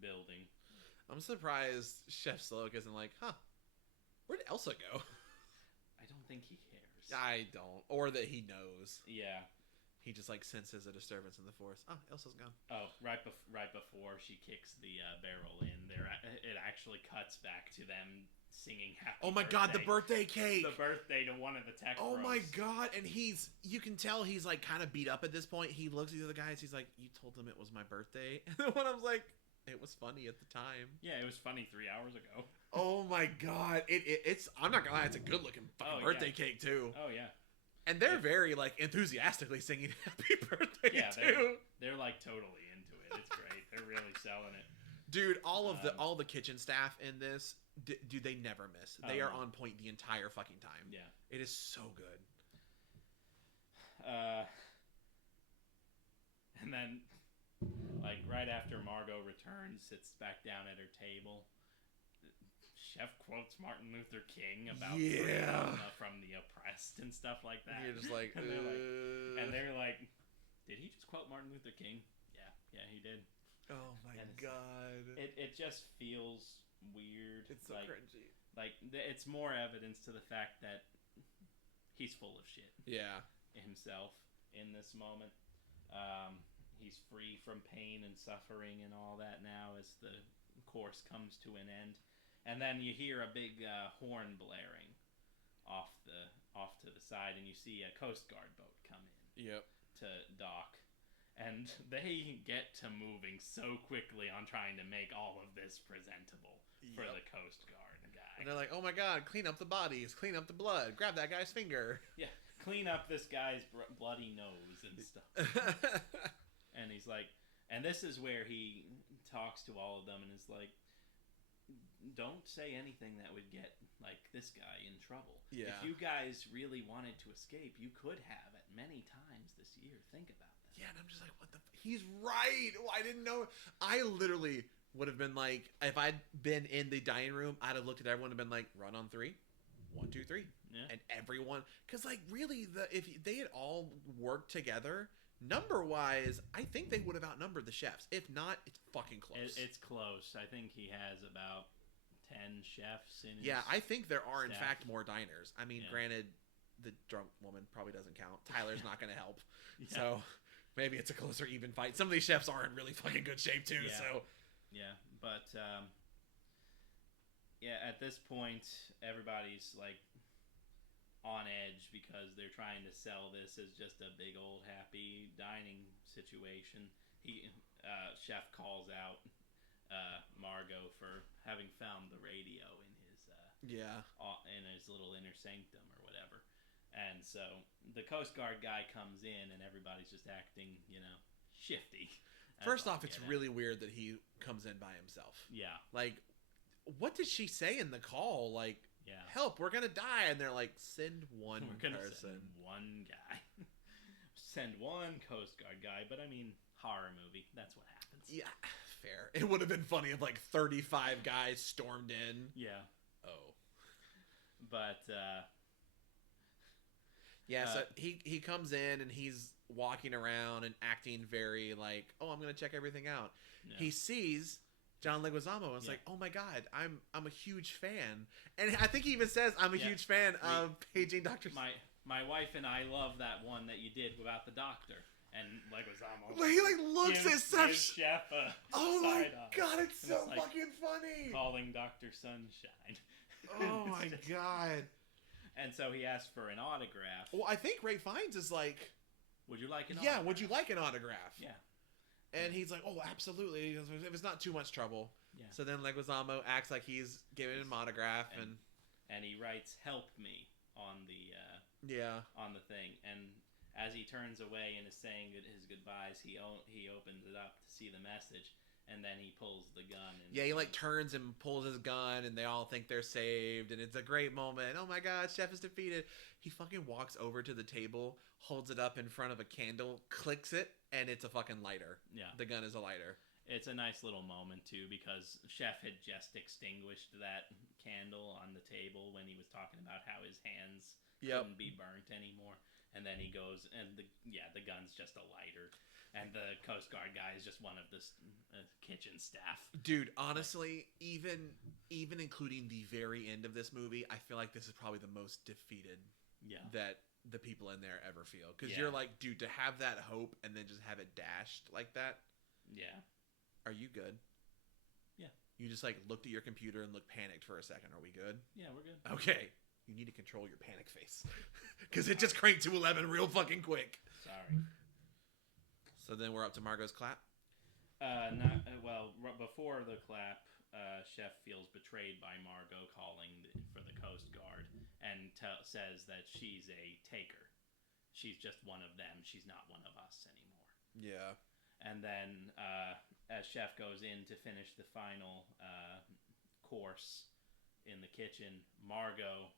building. I'm surprised Chef Slowick isn't like, huh, where'd Elsa go? I don't think he cares. I don't. Or that he knows. Yeah. He just like senses a disturbance in the force. Oh, Elsa's gone. Oh, right before she kicks the barrel in, it actually cuts back to them singing happy birthday. Oh my God, the birthday cake! The birthday to one of the tech Oh bros. my God, and you can tell he's like kind of beat up at this point. He looks at the other guys, he's like, you told them it was my birthday? And the one I was like, it was funny at the time. Yeah, it was funny 3 hours ago. Oh my God, it's I'm not gonna lie, it's a good looking fucking birthday cake too. Oh yeah. And they're very like enthusiastically singing happy birthday too. They're like totally into it. It's great. They're really selling it. Dude, all the kitchen staff in this, dude, they never miss. They are on point the entire fucking time. Yeah. It is so good. And then, like, right after Margot returns, sits back down at her table, Chef quotes Martin Luther King about freedom from the oppressed and stuff like that. You're just like, and they're like, did he just quote Martin Luther King? Yeah, he did. Oh my God. It just feels weird. It's so cringy. Like, it's more evidence to the fact that he's full of shit. Yeah. Himself in this moment. He's free from pain and suffering and all that now as the course comes to an end. And then you hear a big horn blaring off to the side, and you see a Coast Guard boat come in to dock. And they get to moving so quickly on trying to make all of this presentable for the Coast Guard guy. And they're like, oh my God, clean up the bodies, clean up the blood, grab that guy's finger. Yeah, clean up this guy's bloody nose and stuff. And he's like, and this is where he talks to all of them and is like, don't say anything that would get like this guy in trouble. Yeah. If you guys really wanted to escape, you could have at many times this year. Think about that. Yeah, and I'm just like, what the? He's right. Well, I didn't know. I literally would have been like, if I'd been in the dining room, I'd have looked at everyone and been like, run on three, 1, 2, 3, Yeah. and everyone, because like really, if they had all worked together, number wise, I think they would have outnumbered the chefs. If not, it's fucking close. It's close. I think he has about 10 chefs in his Yeah, I think there are in staff. fact more diners. I mean, Yeah. granted, the drunk woman probably doesn't count. Tyler's not going to help. Yeah. So maybe it's a closer, even fight. Some of these chefs are in really fucking good shape too. Yeah. So Yeah, but yeah, at this point, everybody's like on edge because they're trying to sell this as just a big old happy dining situation. Chef calls out Margot for having found the radio yeah, in his little inner sanctum or whatever. And so the Coast Guard guy comes in and everybody's just acting, shifty. first off, it's really weird that he comes in by himself. Yeah. Like, what did she say in the call? Like, Yeah. help, we're gonna die, and they're like, send one We're gonna person. send one guy. Send one Coast Guard guy, but I mean, horror movie. That's what happens. Yeah, fair. It would have been funny if like 35 guys stormed in. Yeah. Oh. But Yeah, so he comes in and he's walking around and acting very like, oh, I'm gonna check everything out. yeah. He sees John Leguizamo and it's Yeah. like, oh my god, I'm a huge fan, and I think he even says I'm a Yeah. huge fan of paging Dr. my wife and I love that one that you did about the doctor. And Leguizamo. He like looks at stuff. gives Chef a Oh my side eye. god, it's And so it's like fucking funny. calling Dr. Sunshine. Oh my god. And so he asked for an autograph. Well, I think Ray Fiennes is like, Would you like an yeah, autograph? would you like an autograph? Yeah. And he's like, oh, absolutely. He goes, if it's not too much trouble. Yeah. So then Leguizamo acts like he's giving him an autograph, and he writes "Help me" on the yeah. on the thing. And as he turns away and is saying his goodbyes, he opens it up to see the message, and then he pulls the gun. And Yeah, he like turns and pulls his gun, and they all think they're saved, and it's a great moment. Oh my god, Chef is defeated. He fucking walks over to the table, holds it up in front of a candle, clicks it, and it's a fucking lighter. Yeah. The gun is a lighter. It's a nice little moment too, because Chef had just extinguished that candle on the table when he was talking about how his hands couldn't be burnt anymore. And then he goes, and the gun's just a lighter, and the Coast Guard guy is just one of the kitchen staff. Dude, honestly, even including the very end of this movie, I feel like this is probably the most defeated that the people in there ever feel. Because you're like, dude, to have that hope and then just have it dashed like that. Yeah. Are you good? Yeah. You just like looked at your computer and looked panicked for a second. Are we good? Yeah, we're good. Okay. You need to control your panic face. Because it just cranked to 11 real fucking quick. Sorry. So then we're up to Margot's clap? Before the clap, Chef feels betrayed by Margot calling for the Coast Guard and says that she's a taker. She's just one of them. She's not one of us anymore. Yeah. And then as Chef goes in to finish the final course in the kitchen, Margot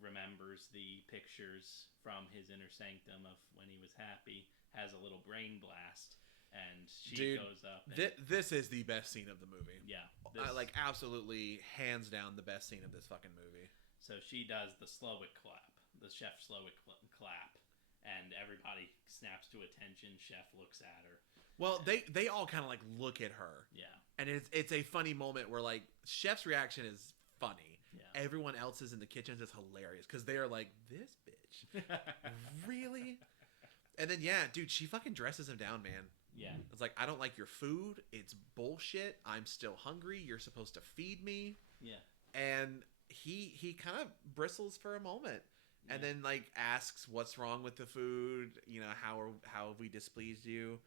remembers the pictures from his inner sanctum of when he was happy, has a little brain blast, and she goes up. And, this is the best scene of the movie. Yeah. Like, absolutely, hands down, the best scene of this fucking movie. So she does the Slowick clap, the Chef Slowick clap, and everybody snaps to attention. Chef looks at her. Well, they all kind of like look at her. Yeah. And it's a funny moment where like Chef's reaction is funny. Yeah. Everyone else's in the kitchen is hilarious because they are like, this bitch, really? And then dude, she fucking dresses him down, man. Yeah. It's like, I don't like your food. It's bullshit. I'm still hungry. You're supposed to feed me. Yeah. And he kind of bristles for a moment. And then like asks what's wrong with the food, how have we displeased you?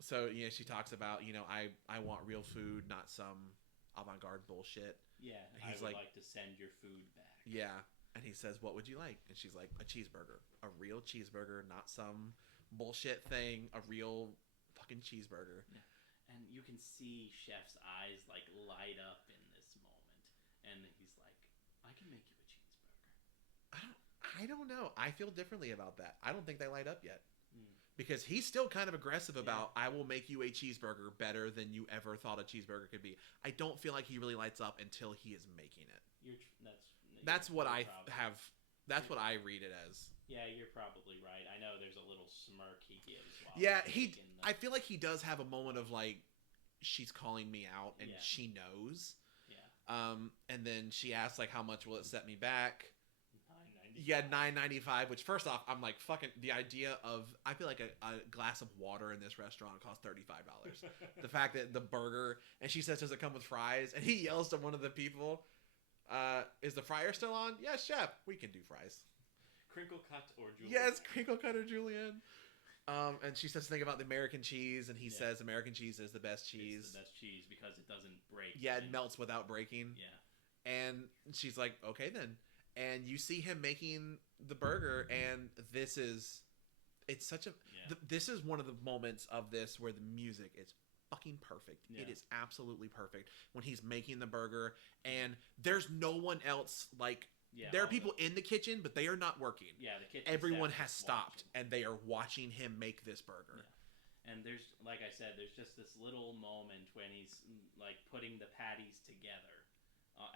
So she talks about, I want real food, not some avant-garde bullshit. Yeah, and he's like to send your food back. Yeah, and he says, what would you like? And she's like, a cheeseburger, a real cheeseburger, not some bullshit thing, a real fucking cheeseburger. Yeah. and you can see Chef's eyes like light up in this moment, and he's like, "I can make you a cheeseburger." I don't know. I feel differently about that. I don't think they light up yet. Mm. Because he's still kind of aggressive about, I will make you a cheeseburger better than you ever thought a cheeseburger could be. I don't feel like he really lights up until he is making it. That's what I have. That's what I read it as. Yeah, you're probably right. I know there's a little smirk he gives while Yeah, I I feel like he does have a moment of like, she's calling me out and Yeah. she knows. Yeah. And then she asks like, how much will it set me back? $9.95. Yeah, $9.95. Which first off, I'm like fucking the idea of, I feel like a glass of water in this restaurant costs $35. The fact that the burger, and she says, does it come with fries? And he yells to one of the people, is the fryer still on? Yes, chef. We can do fries. Crinkle cut or julienne? Yes, crinkle cut or julienne. And she says something about the American cheese, and he says American cheese is the best cheese. It's the best cheese because it doesn't break. Yeah, it melts without breaking. Yeah. And she's like, okay then. And you see him making the burger, and this is one of the moments of this where the music is fucking perfect. Yeah. It is absolutely perfect when he's making the burger, and there's no one else like. Yeah, there are people in the kitchen, but they are not working. Yeah, the kitchen. Everyone has stopped, and they are watching him make this burger. Yeah. And there's, like I said, there's just this little moment when he's like putting the patties together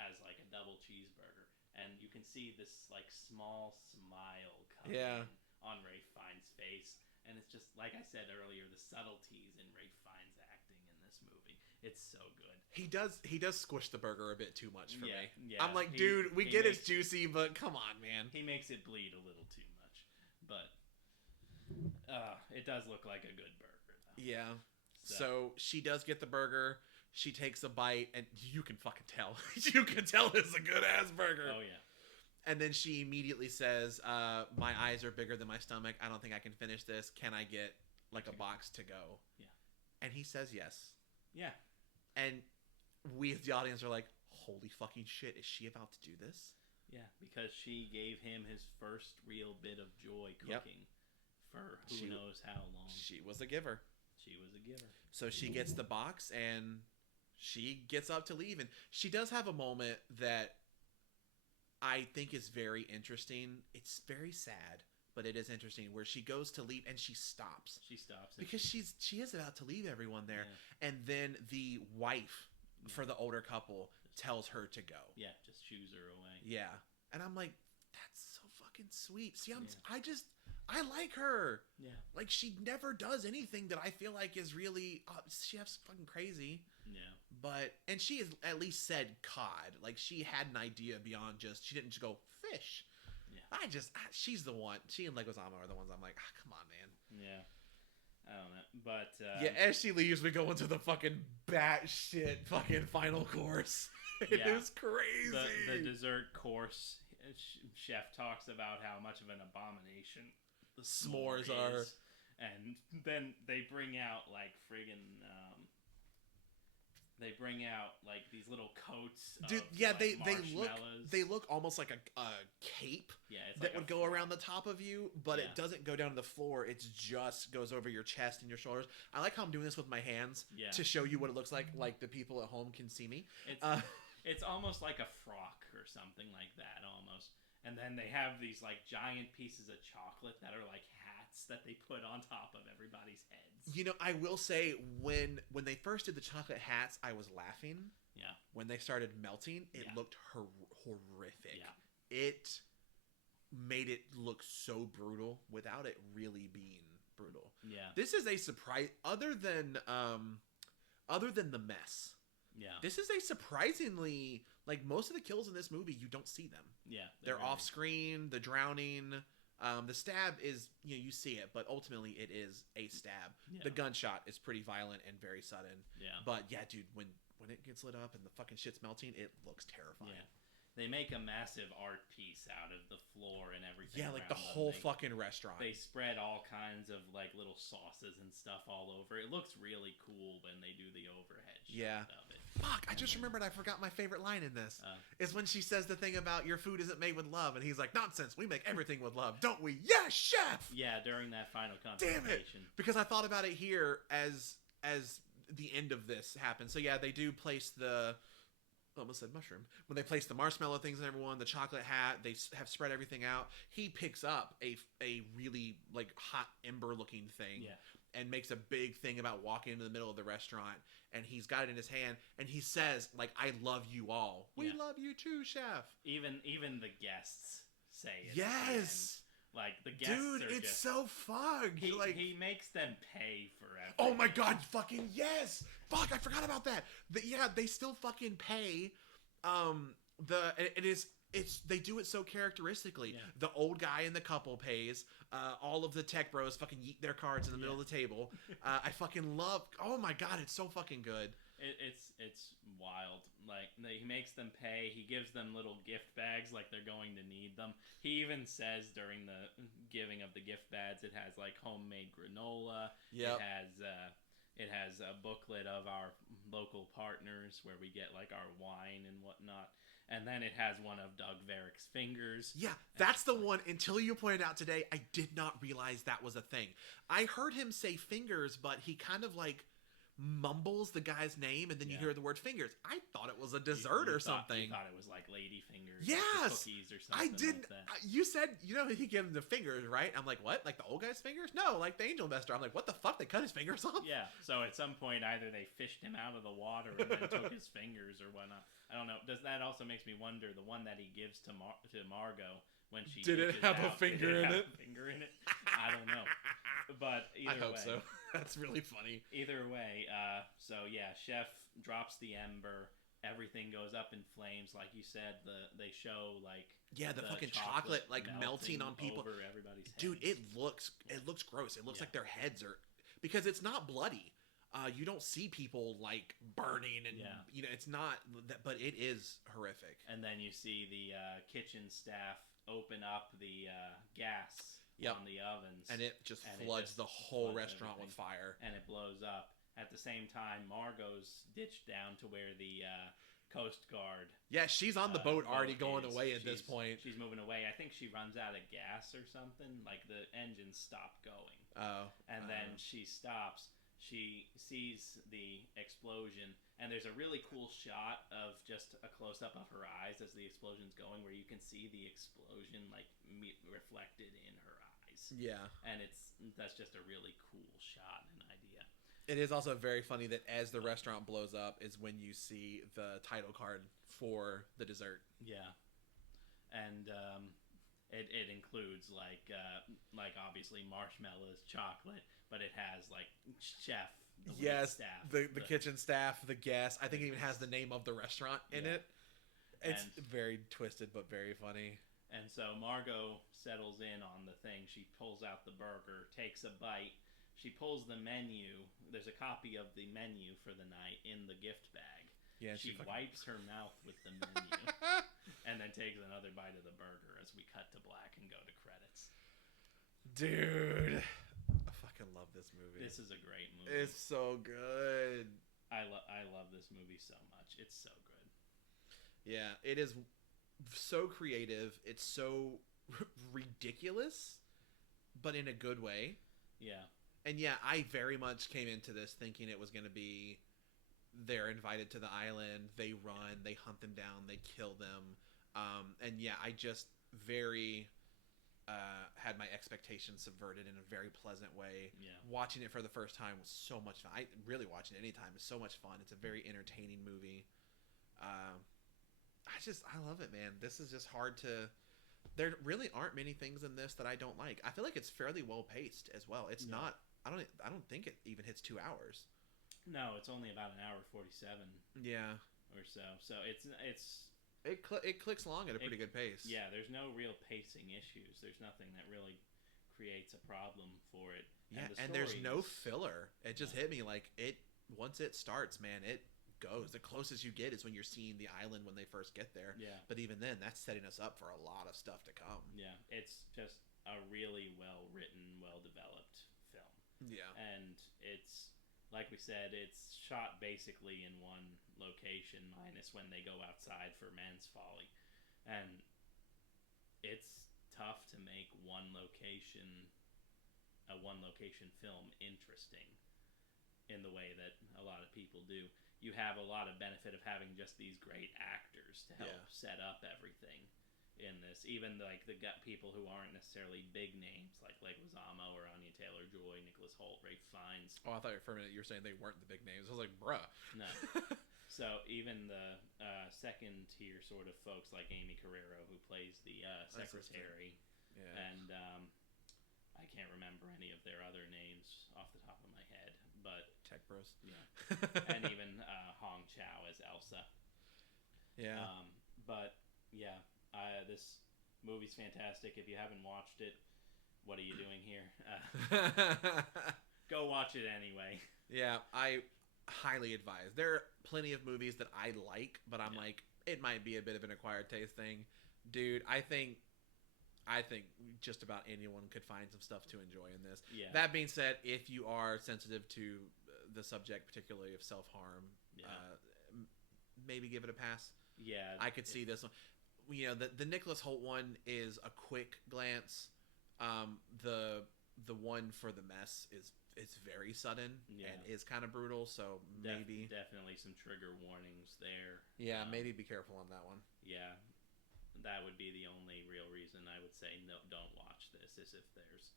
as like a double cheeseburger, and you can see this like small smile coming on Ralph Fiennes' face, and it's just like I said earlier, the subtleties in Ralph Fiennes' acting in this movie. It's so good. He does squish the burger a bit too much for me. Yeah, I'm like, dude, we get it's juicy, but come on, man. He makes it bleed a little too much, but it does look like a good burger, though. Yeah. So she does get the burger. She takes a bite, and you can fucking tell. You can tell it's a good ass burger. Oh yeah. And then she immediately says, "My eyes are bigger than my stomach. I don't think I can finish this. Can I get like a box to go?" Yeah. And he says yes. Yeah. And we as the audience are like, holy fucking shit, is she about to do this? Yeah, because she gave him his first real bit of joy cooking for who knows how long. She was a giver. She was a giver. So she gets the box and she gets up to leave. And she does have a moment that I think is very interesting. It's very sad, but it is interesting, where she goes to leave and she stops. She stops. Because she is about to leave everyone there. Yeah. And then the wife for the older couple tells her to go. Yeah, just shoos her away. Yeah. And I'm like, that's so fucking sweet. See, I like her. Yeah. Like, she never does anything that I feel like is really, chef's fucking crazy. Yeah. And she has at least said cod. Like, she had an idea beyond just, she didn't just go fish. Yeah. She's the one. She and Leguizamo are the ones I'm like, come on, man. Yeah. I don't know. But, as she leaves, we go into the fucking batshit fucking final course. It is crazy. The dessert course, chef talks about how much of an abomination the s'mores are. And then they bring out, like, friggin'... They bring out like these little coats. Dude, they look almost like a cape. Yeah, it's that would go around the top of you, but it doesn't go down to the floor. It just goes over your chest and your shoulders. I like how I'm doing this with my hands to show you what it looks like the people at home can see me. It's almost like a frock or something like that, almost. And then they have these like giant pieces of chocolate that are like hats that they put on top of everybody's heads. You know, I will say when they first did the chocolate hats, I was laughing. Yeah. When they started melting, it looked horrific. Yeah. It made it look so brutal without it really being brutal. Yeah. This is a surprise other than the mess. Yeah. This is a surprisingly, like, most of the kills in this movie, you don't see them. Yeah. They're off screen, the drowning. The stab is, you see it, but ultimately it is a stab. Yeah. The gunshot is pretty violent and very sudden. Yeah. But yeah, dude, when it gets lit up and the fucking shit's melting, it looks terrifying. Yeah. They make a massive art piece out of the floor and everything. Yeah, like the whole fucking restaurant. They spread all kinds of like little sauces and stuff all over. It looks really cool when they do the overhead shot of it. Fuck, I just remembered I forgot my favorite line in this. Is when she says the thing about your food isn't made with love, and he's like, nonsense, we make everything with love, don't we? Yes, chef! Yeah, during that final confrontation. Damn it! Because I thought about it here as the end of this happens. So yeah, they do place the almost said mushroom. When they place the marshmallow things on everyone, the chocolate hat, they have spread everything out. He picks up a really like hot ember looking thing, and makes a big thing about walking into the middle of the restaurant. And he's got it in his hand, and he says, like, "I love you all. We love you too, chef." Even the guests say it. Yes. Like the guests, dude, it's just so fucked. He makes them pay for everything. Oh my god, fucking yes! Fuck, I forgot about that. They still fucking pay. They do it so characteristically. Yeah. The old guy in the couple pays. All of the tech bros fucking yeet their cards in the middle of the table. I fucking love. Oh my god, it's so fucking good. It's wild. Like he makes them pay. He gives them little gift bags like they're going to need them. He even says during the giving of the gift bags, it has like homemade granola. Yep. It has a booklet of our local partners where we get like our wine and whatnot. And then it has one of Doug Varick's fingers. Yeah, that's the one. Until you pointed out today, I did not realize that was a thing. I heard him say fingers, but he kind of like mumbles the guy's name, and then you hear the word fingers. I thought it was a dessert or something. You thought it was like lady fingers. Yes, cookies or something. I didn't. Like that. You said he gave him the fingers, right? I'm like, what? Like the old guy's fingers? No, like the angel investor. I'm like, what the fuck? They cut his fingers off? Yeah. So at some point, either they fished him out of the water and then took his fingers or whatnot. I don't know. That also makes me wonder the one that he gives to Margot when she did it have a finger in it? I don't know. But either way, I hope so. That's really funny. Either way, so yeah, Chef drops the ember. Everything goes up in flames, like you said. They show like the fucking chocolate like melting on people over everybody's heads. Dude, it looks gross. It looks like their heads are, because it's not bloody. You don't see people like burning and it's not, but it is horrific. And then you see the kitchen staff open up the gas on the ovens, and it just floods the whole restaurant with fire, and it blows up. At the same time, Margot's ditched down to where the Coast Guard. Yeah, she's on the boat already going away at this point. She's moving away. I think she runs out of gas or something. Like the engines stop going. And then she stops. She sees the explosion, and there's a really cool shot of just a close-up of her eyes as the explosion's going, where you can see the explosion like reflected in her eyes. Yeah, and that's just a really cool shot and idea. It is also very funny that as the restaurant blows up is when you see the title card for the dessert. Yeah, and it includes like obviously marshmallows, chocolate, but it has like chef. Staff, the kitchen staff, the guests. I think it even has the name of the restaurant in it. It's very twisted but very funny. And so Margot settles in on the thing. She pulls out the burger, takes a bite. She pulls the menu. There's a copy of the menu for the night in the gift bag. Yeah, she wipes her mouth with the menu and then takes another bite of the burger as we cut to black and go to credits. Dude, I fucking love this movie. This is a great movie. It's so good. I love this movie so much. It's so good. Yeah, it is so creative. It's so ridiculous, but in a good way. Yeah. And yeah, I very much came into this thinking it was going to be they're invited to the island, they run, they hunt them down, they kill them. And yeah, I just very had my expectations subverted in a very pleasant way. Yeah. Watching it for the first time was so much fun. Really watching it anytime is so much fun. It's a very entertaining movie. I love it, man. This is just hard to... There really aren't many things in this that I don't like. I feel like it's fairly well paced as well. It's not... I don't think it even hits 2 hours. No, it's only about an hour 47. Yeah. Or so. So it's it clicks along at a pretty good pace. Yeah, there's no real pacing issues. There's nothing that really creates a problem for it. Yeah, and there's no filler. It just hit me like once it starts, man, it goes. The closest you get is when you're seeing the island when they first get there. Yeah. But even then, that's setting us up for a lot of stuff to come. Yeah, it's just a really well-written, well-developed film. Yeah. And it's, like we said, it's shot basically in one location, minus when they go outside for Man's Folly. And it's tough to make a one location film interesting. in the way that a lot of people do. You have a lot of benefit of having just these great actors to help set up everything in this. Even like the people who aren't necessarily big names, like Leguizamo or Anya Taylor-Joy, Nicholas Hoult, Ralph Fiennes. Oh, I thought for a minute you were saying they weren't the big names. I was like, bruh. No. So even the second tier sort of folks like Amy Carrero, who plays the secretary, and I can't remember any of their other names off the top of my head, but Tech Bros. Yeah, and even Hong Chow as Elsa. Yeah. But yeah, this movie's fantastic. If you haven't watched it, what are you doing here? Go watch it anyway. Yeah, I highly advise. There are plenty of movies that I like, but I'm like, it might be a bit of an acquired taste thing. Dude, I think just about anyone could find some stuff to enjoy in this. Yeah. That being said, if you are sensitive to the subject, particularly of self-harm, maybe give it a pass. Yeah. I could see this one. You know, the Nicholas Hoult one is a quick glance. The one for The Mess it's very sudden and is kind of brutal, so maybe definitely some trigger warnings there. Yeah, maybe be careful on that one. Yeah, that would be the only real reason I would say no, don't watch this, is if there's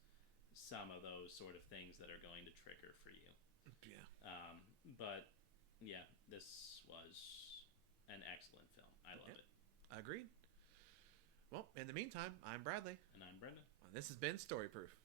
some of those sort of things that are going to trigger for you. Yeah. But yeah, this was an excellent film. I love it. Agreed. Well, in the meantime, I'm Bradley. And I'm Brendan. And this has been Story Proof.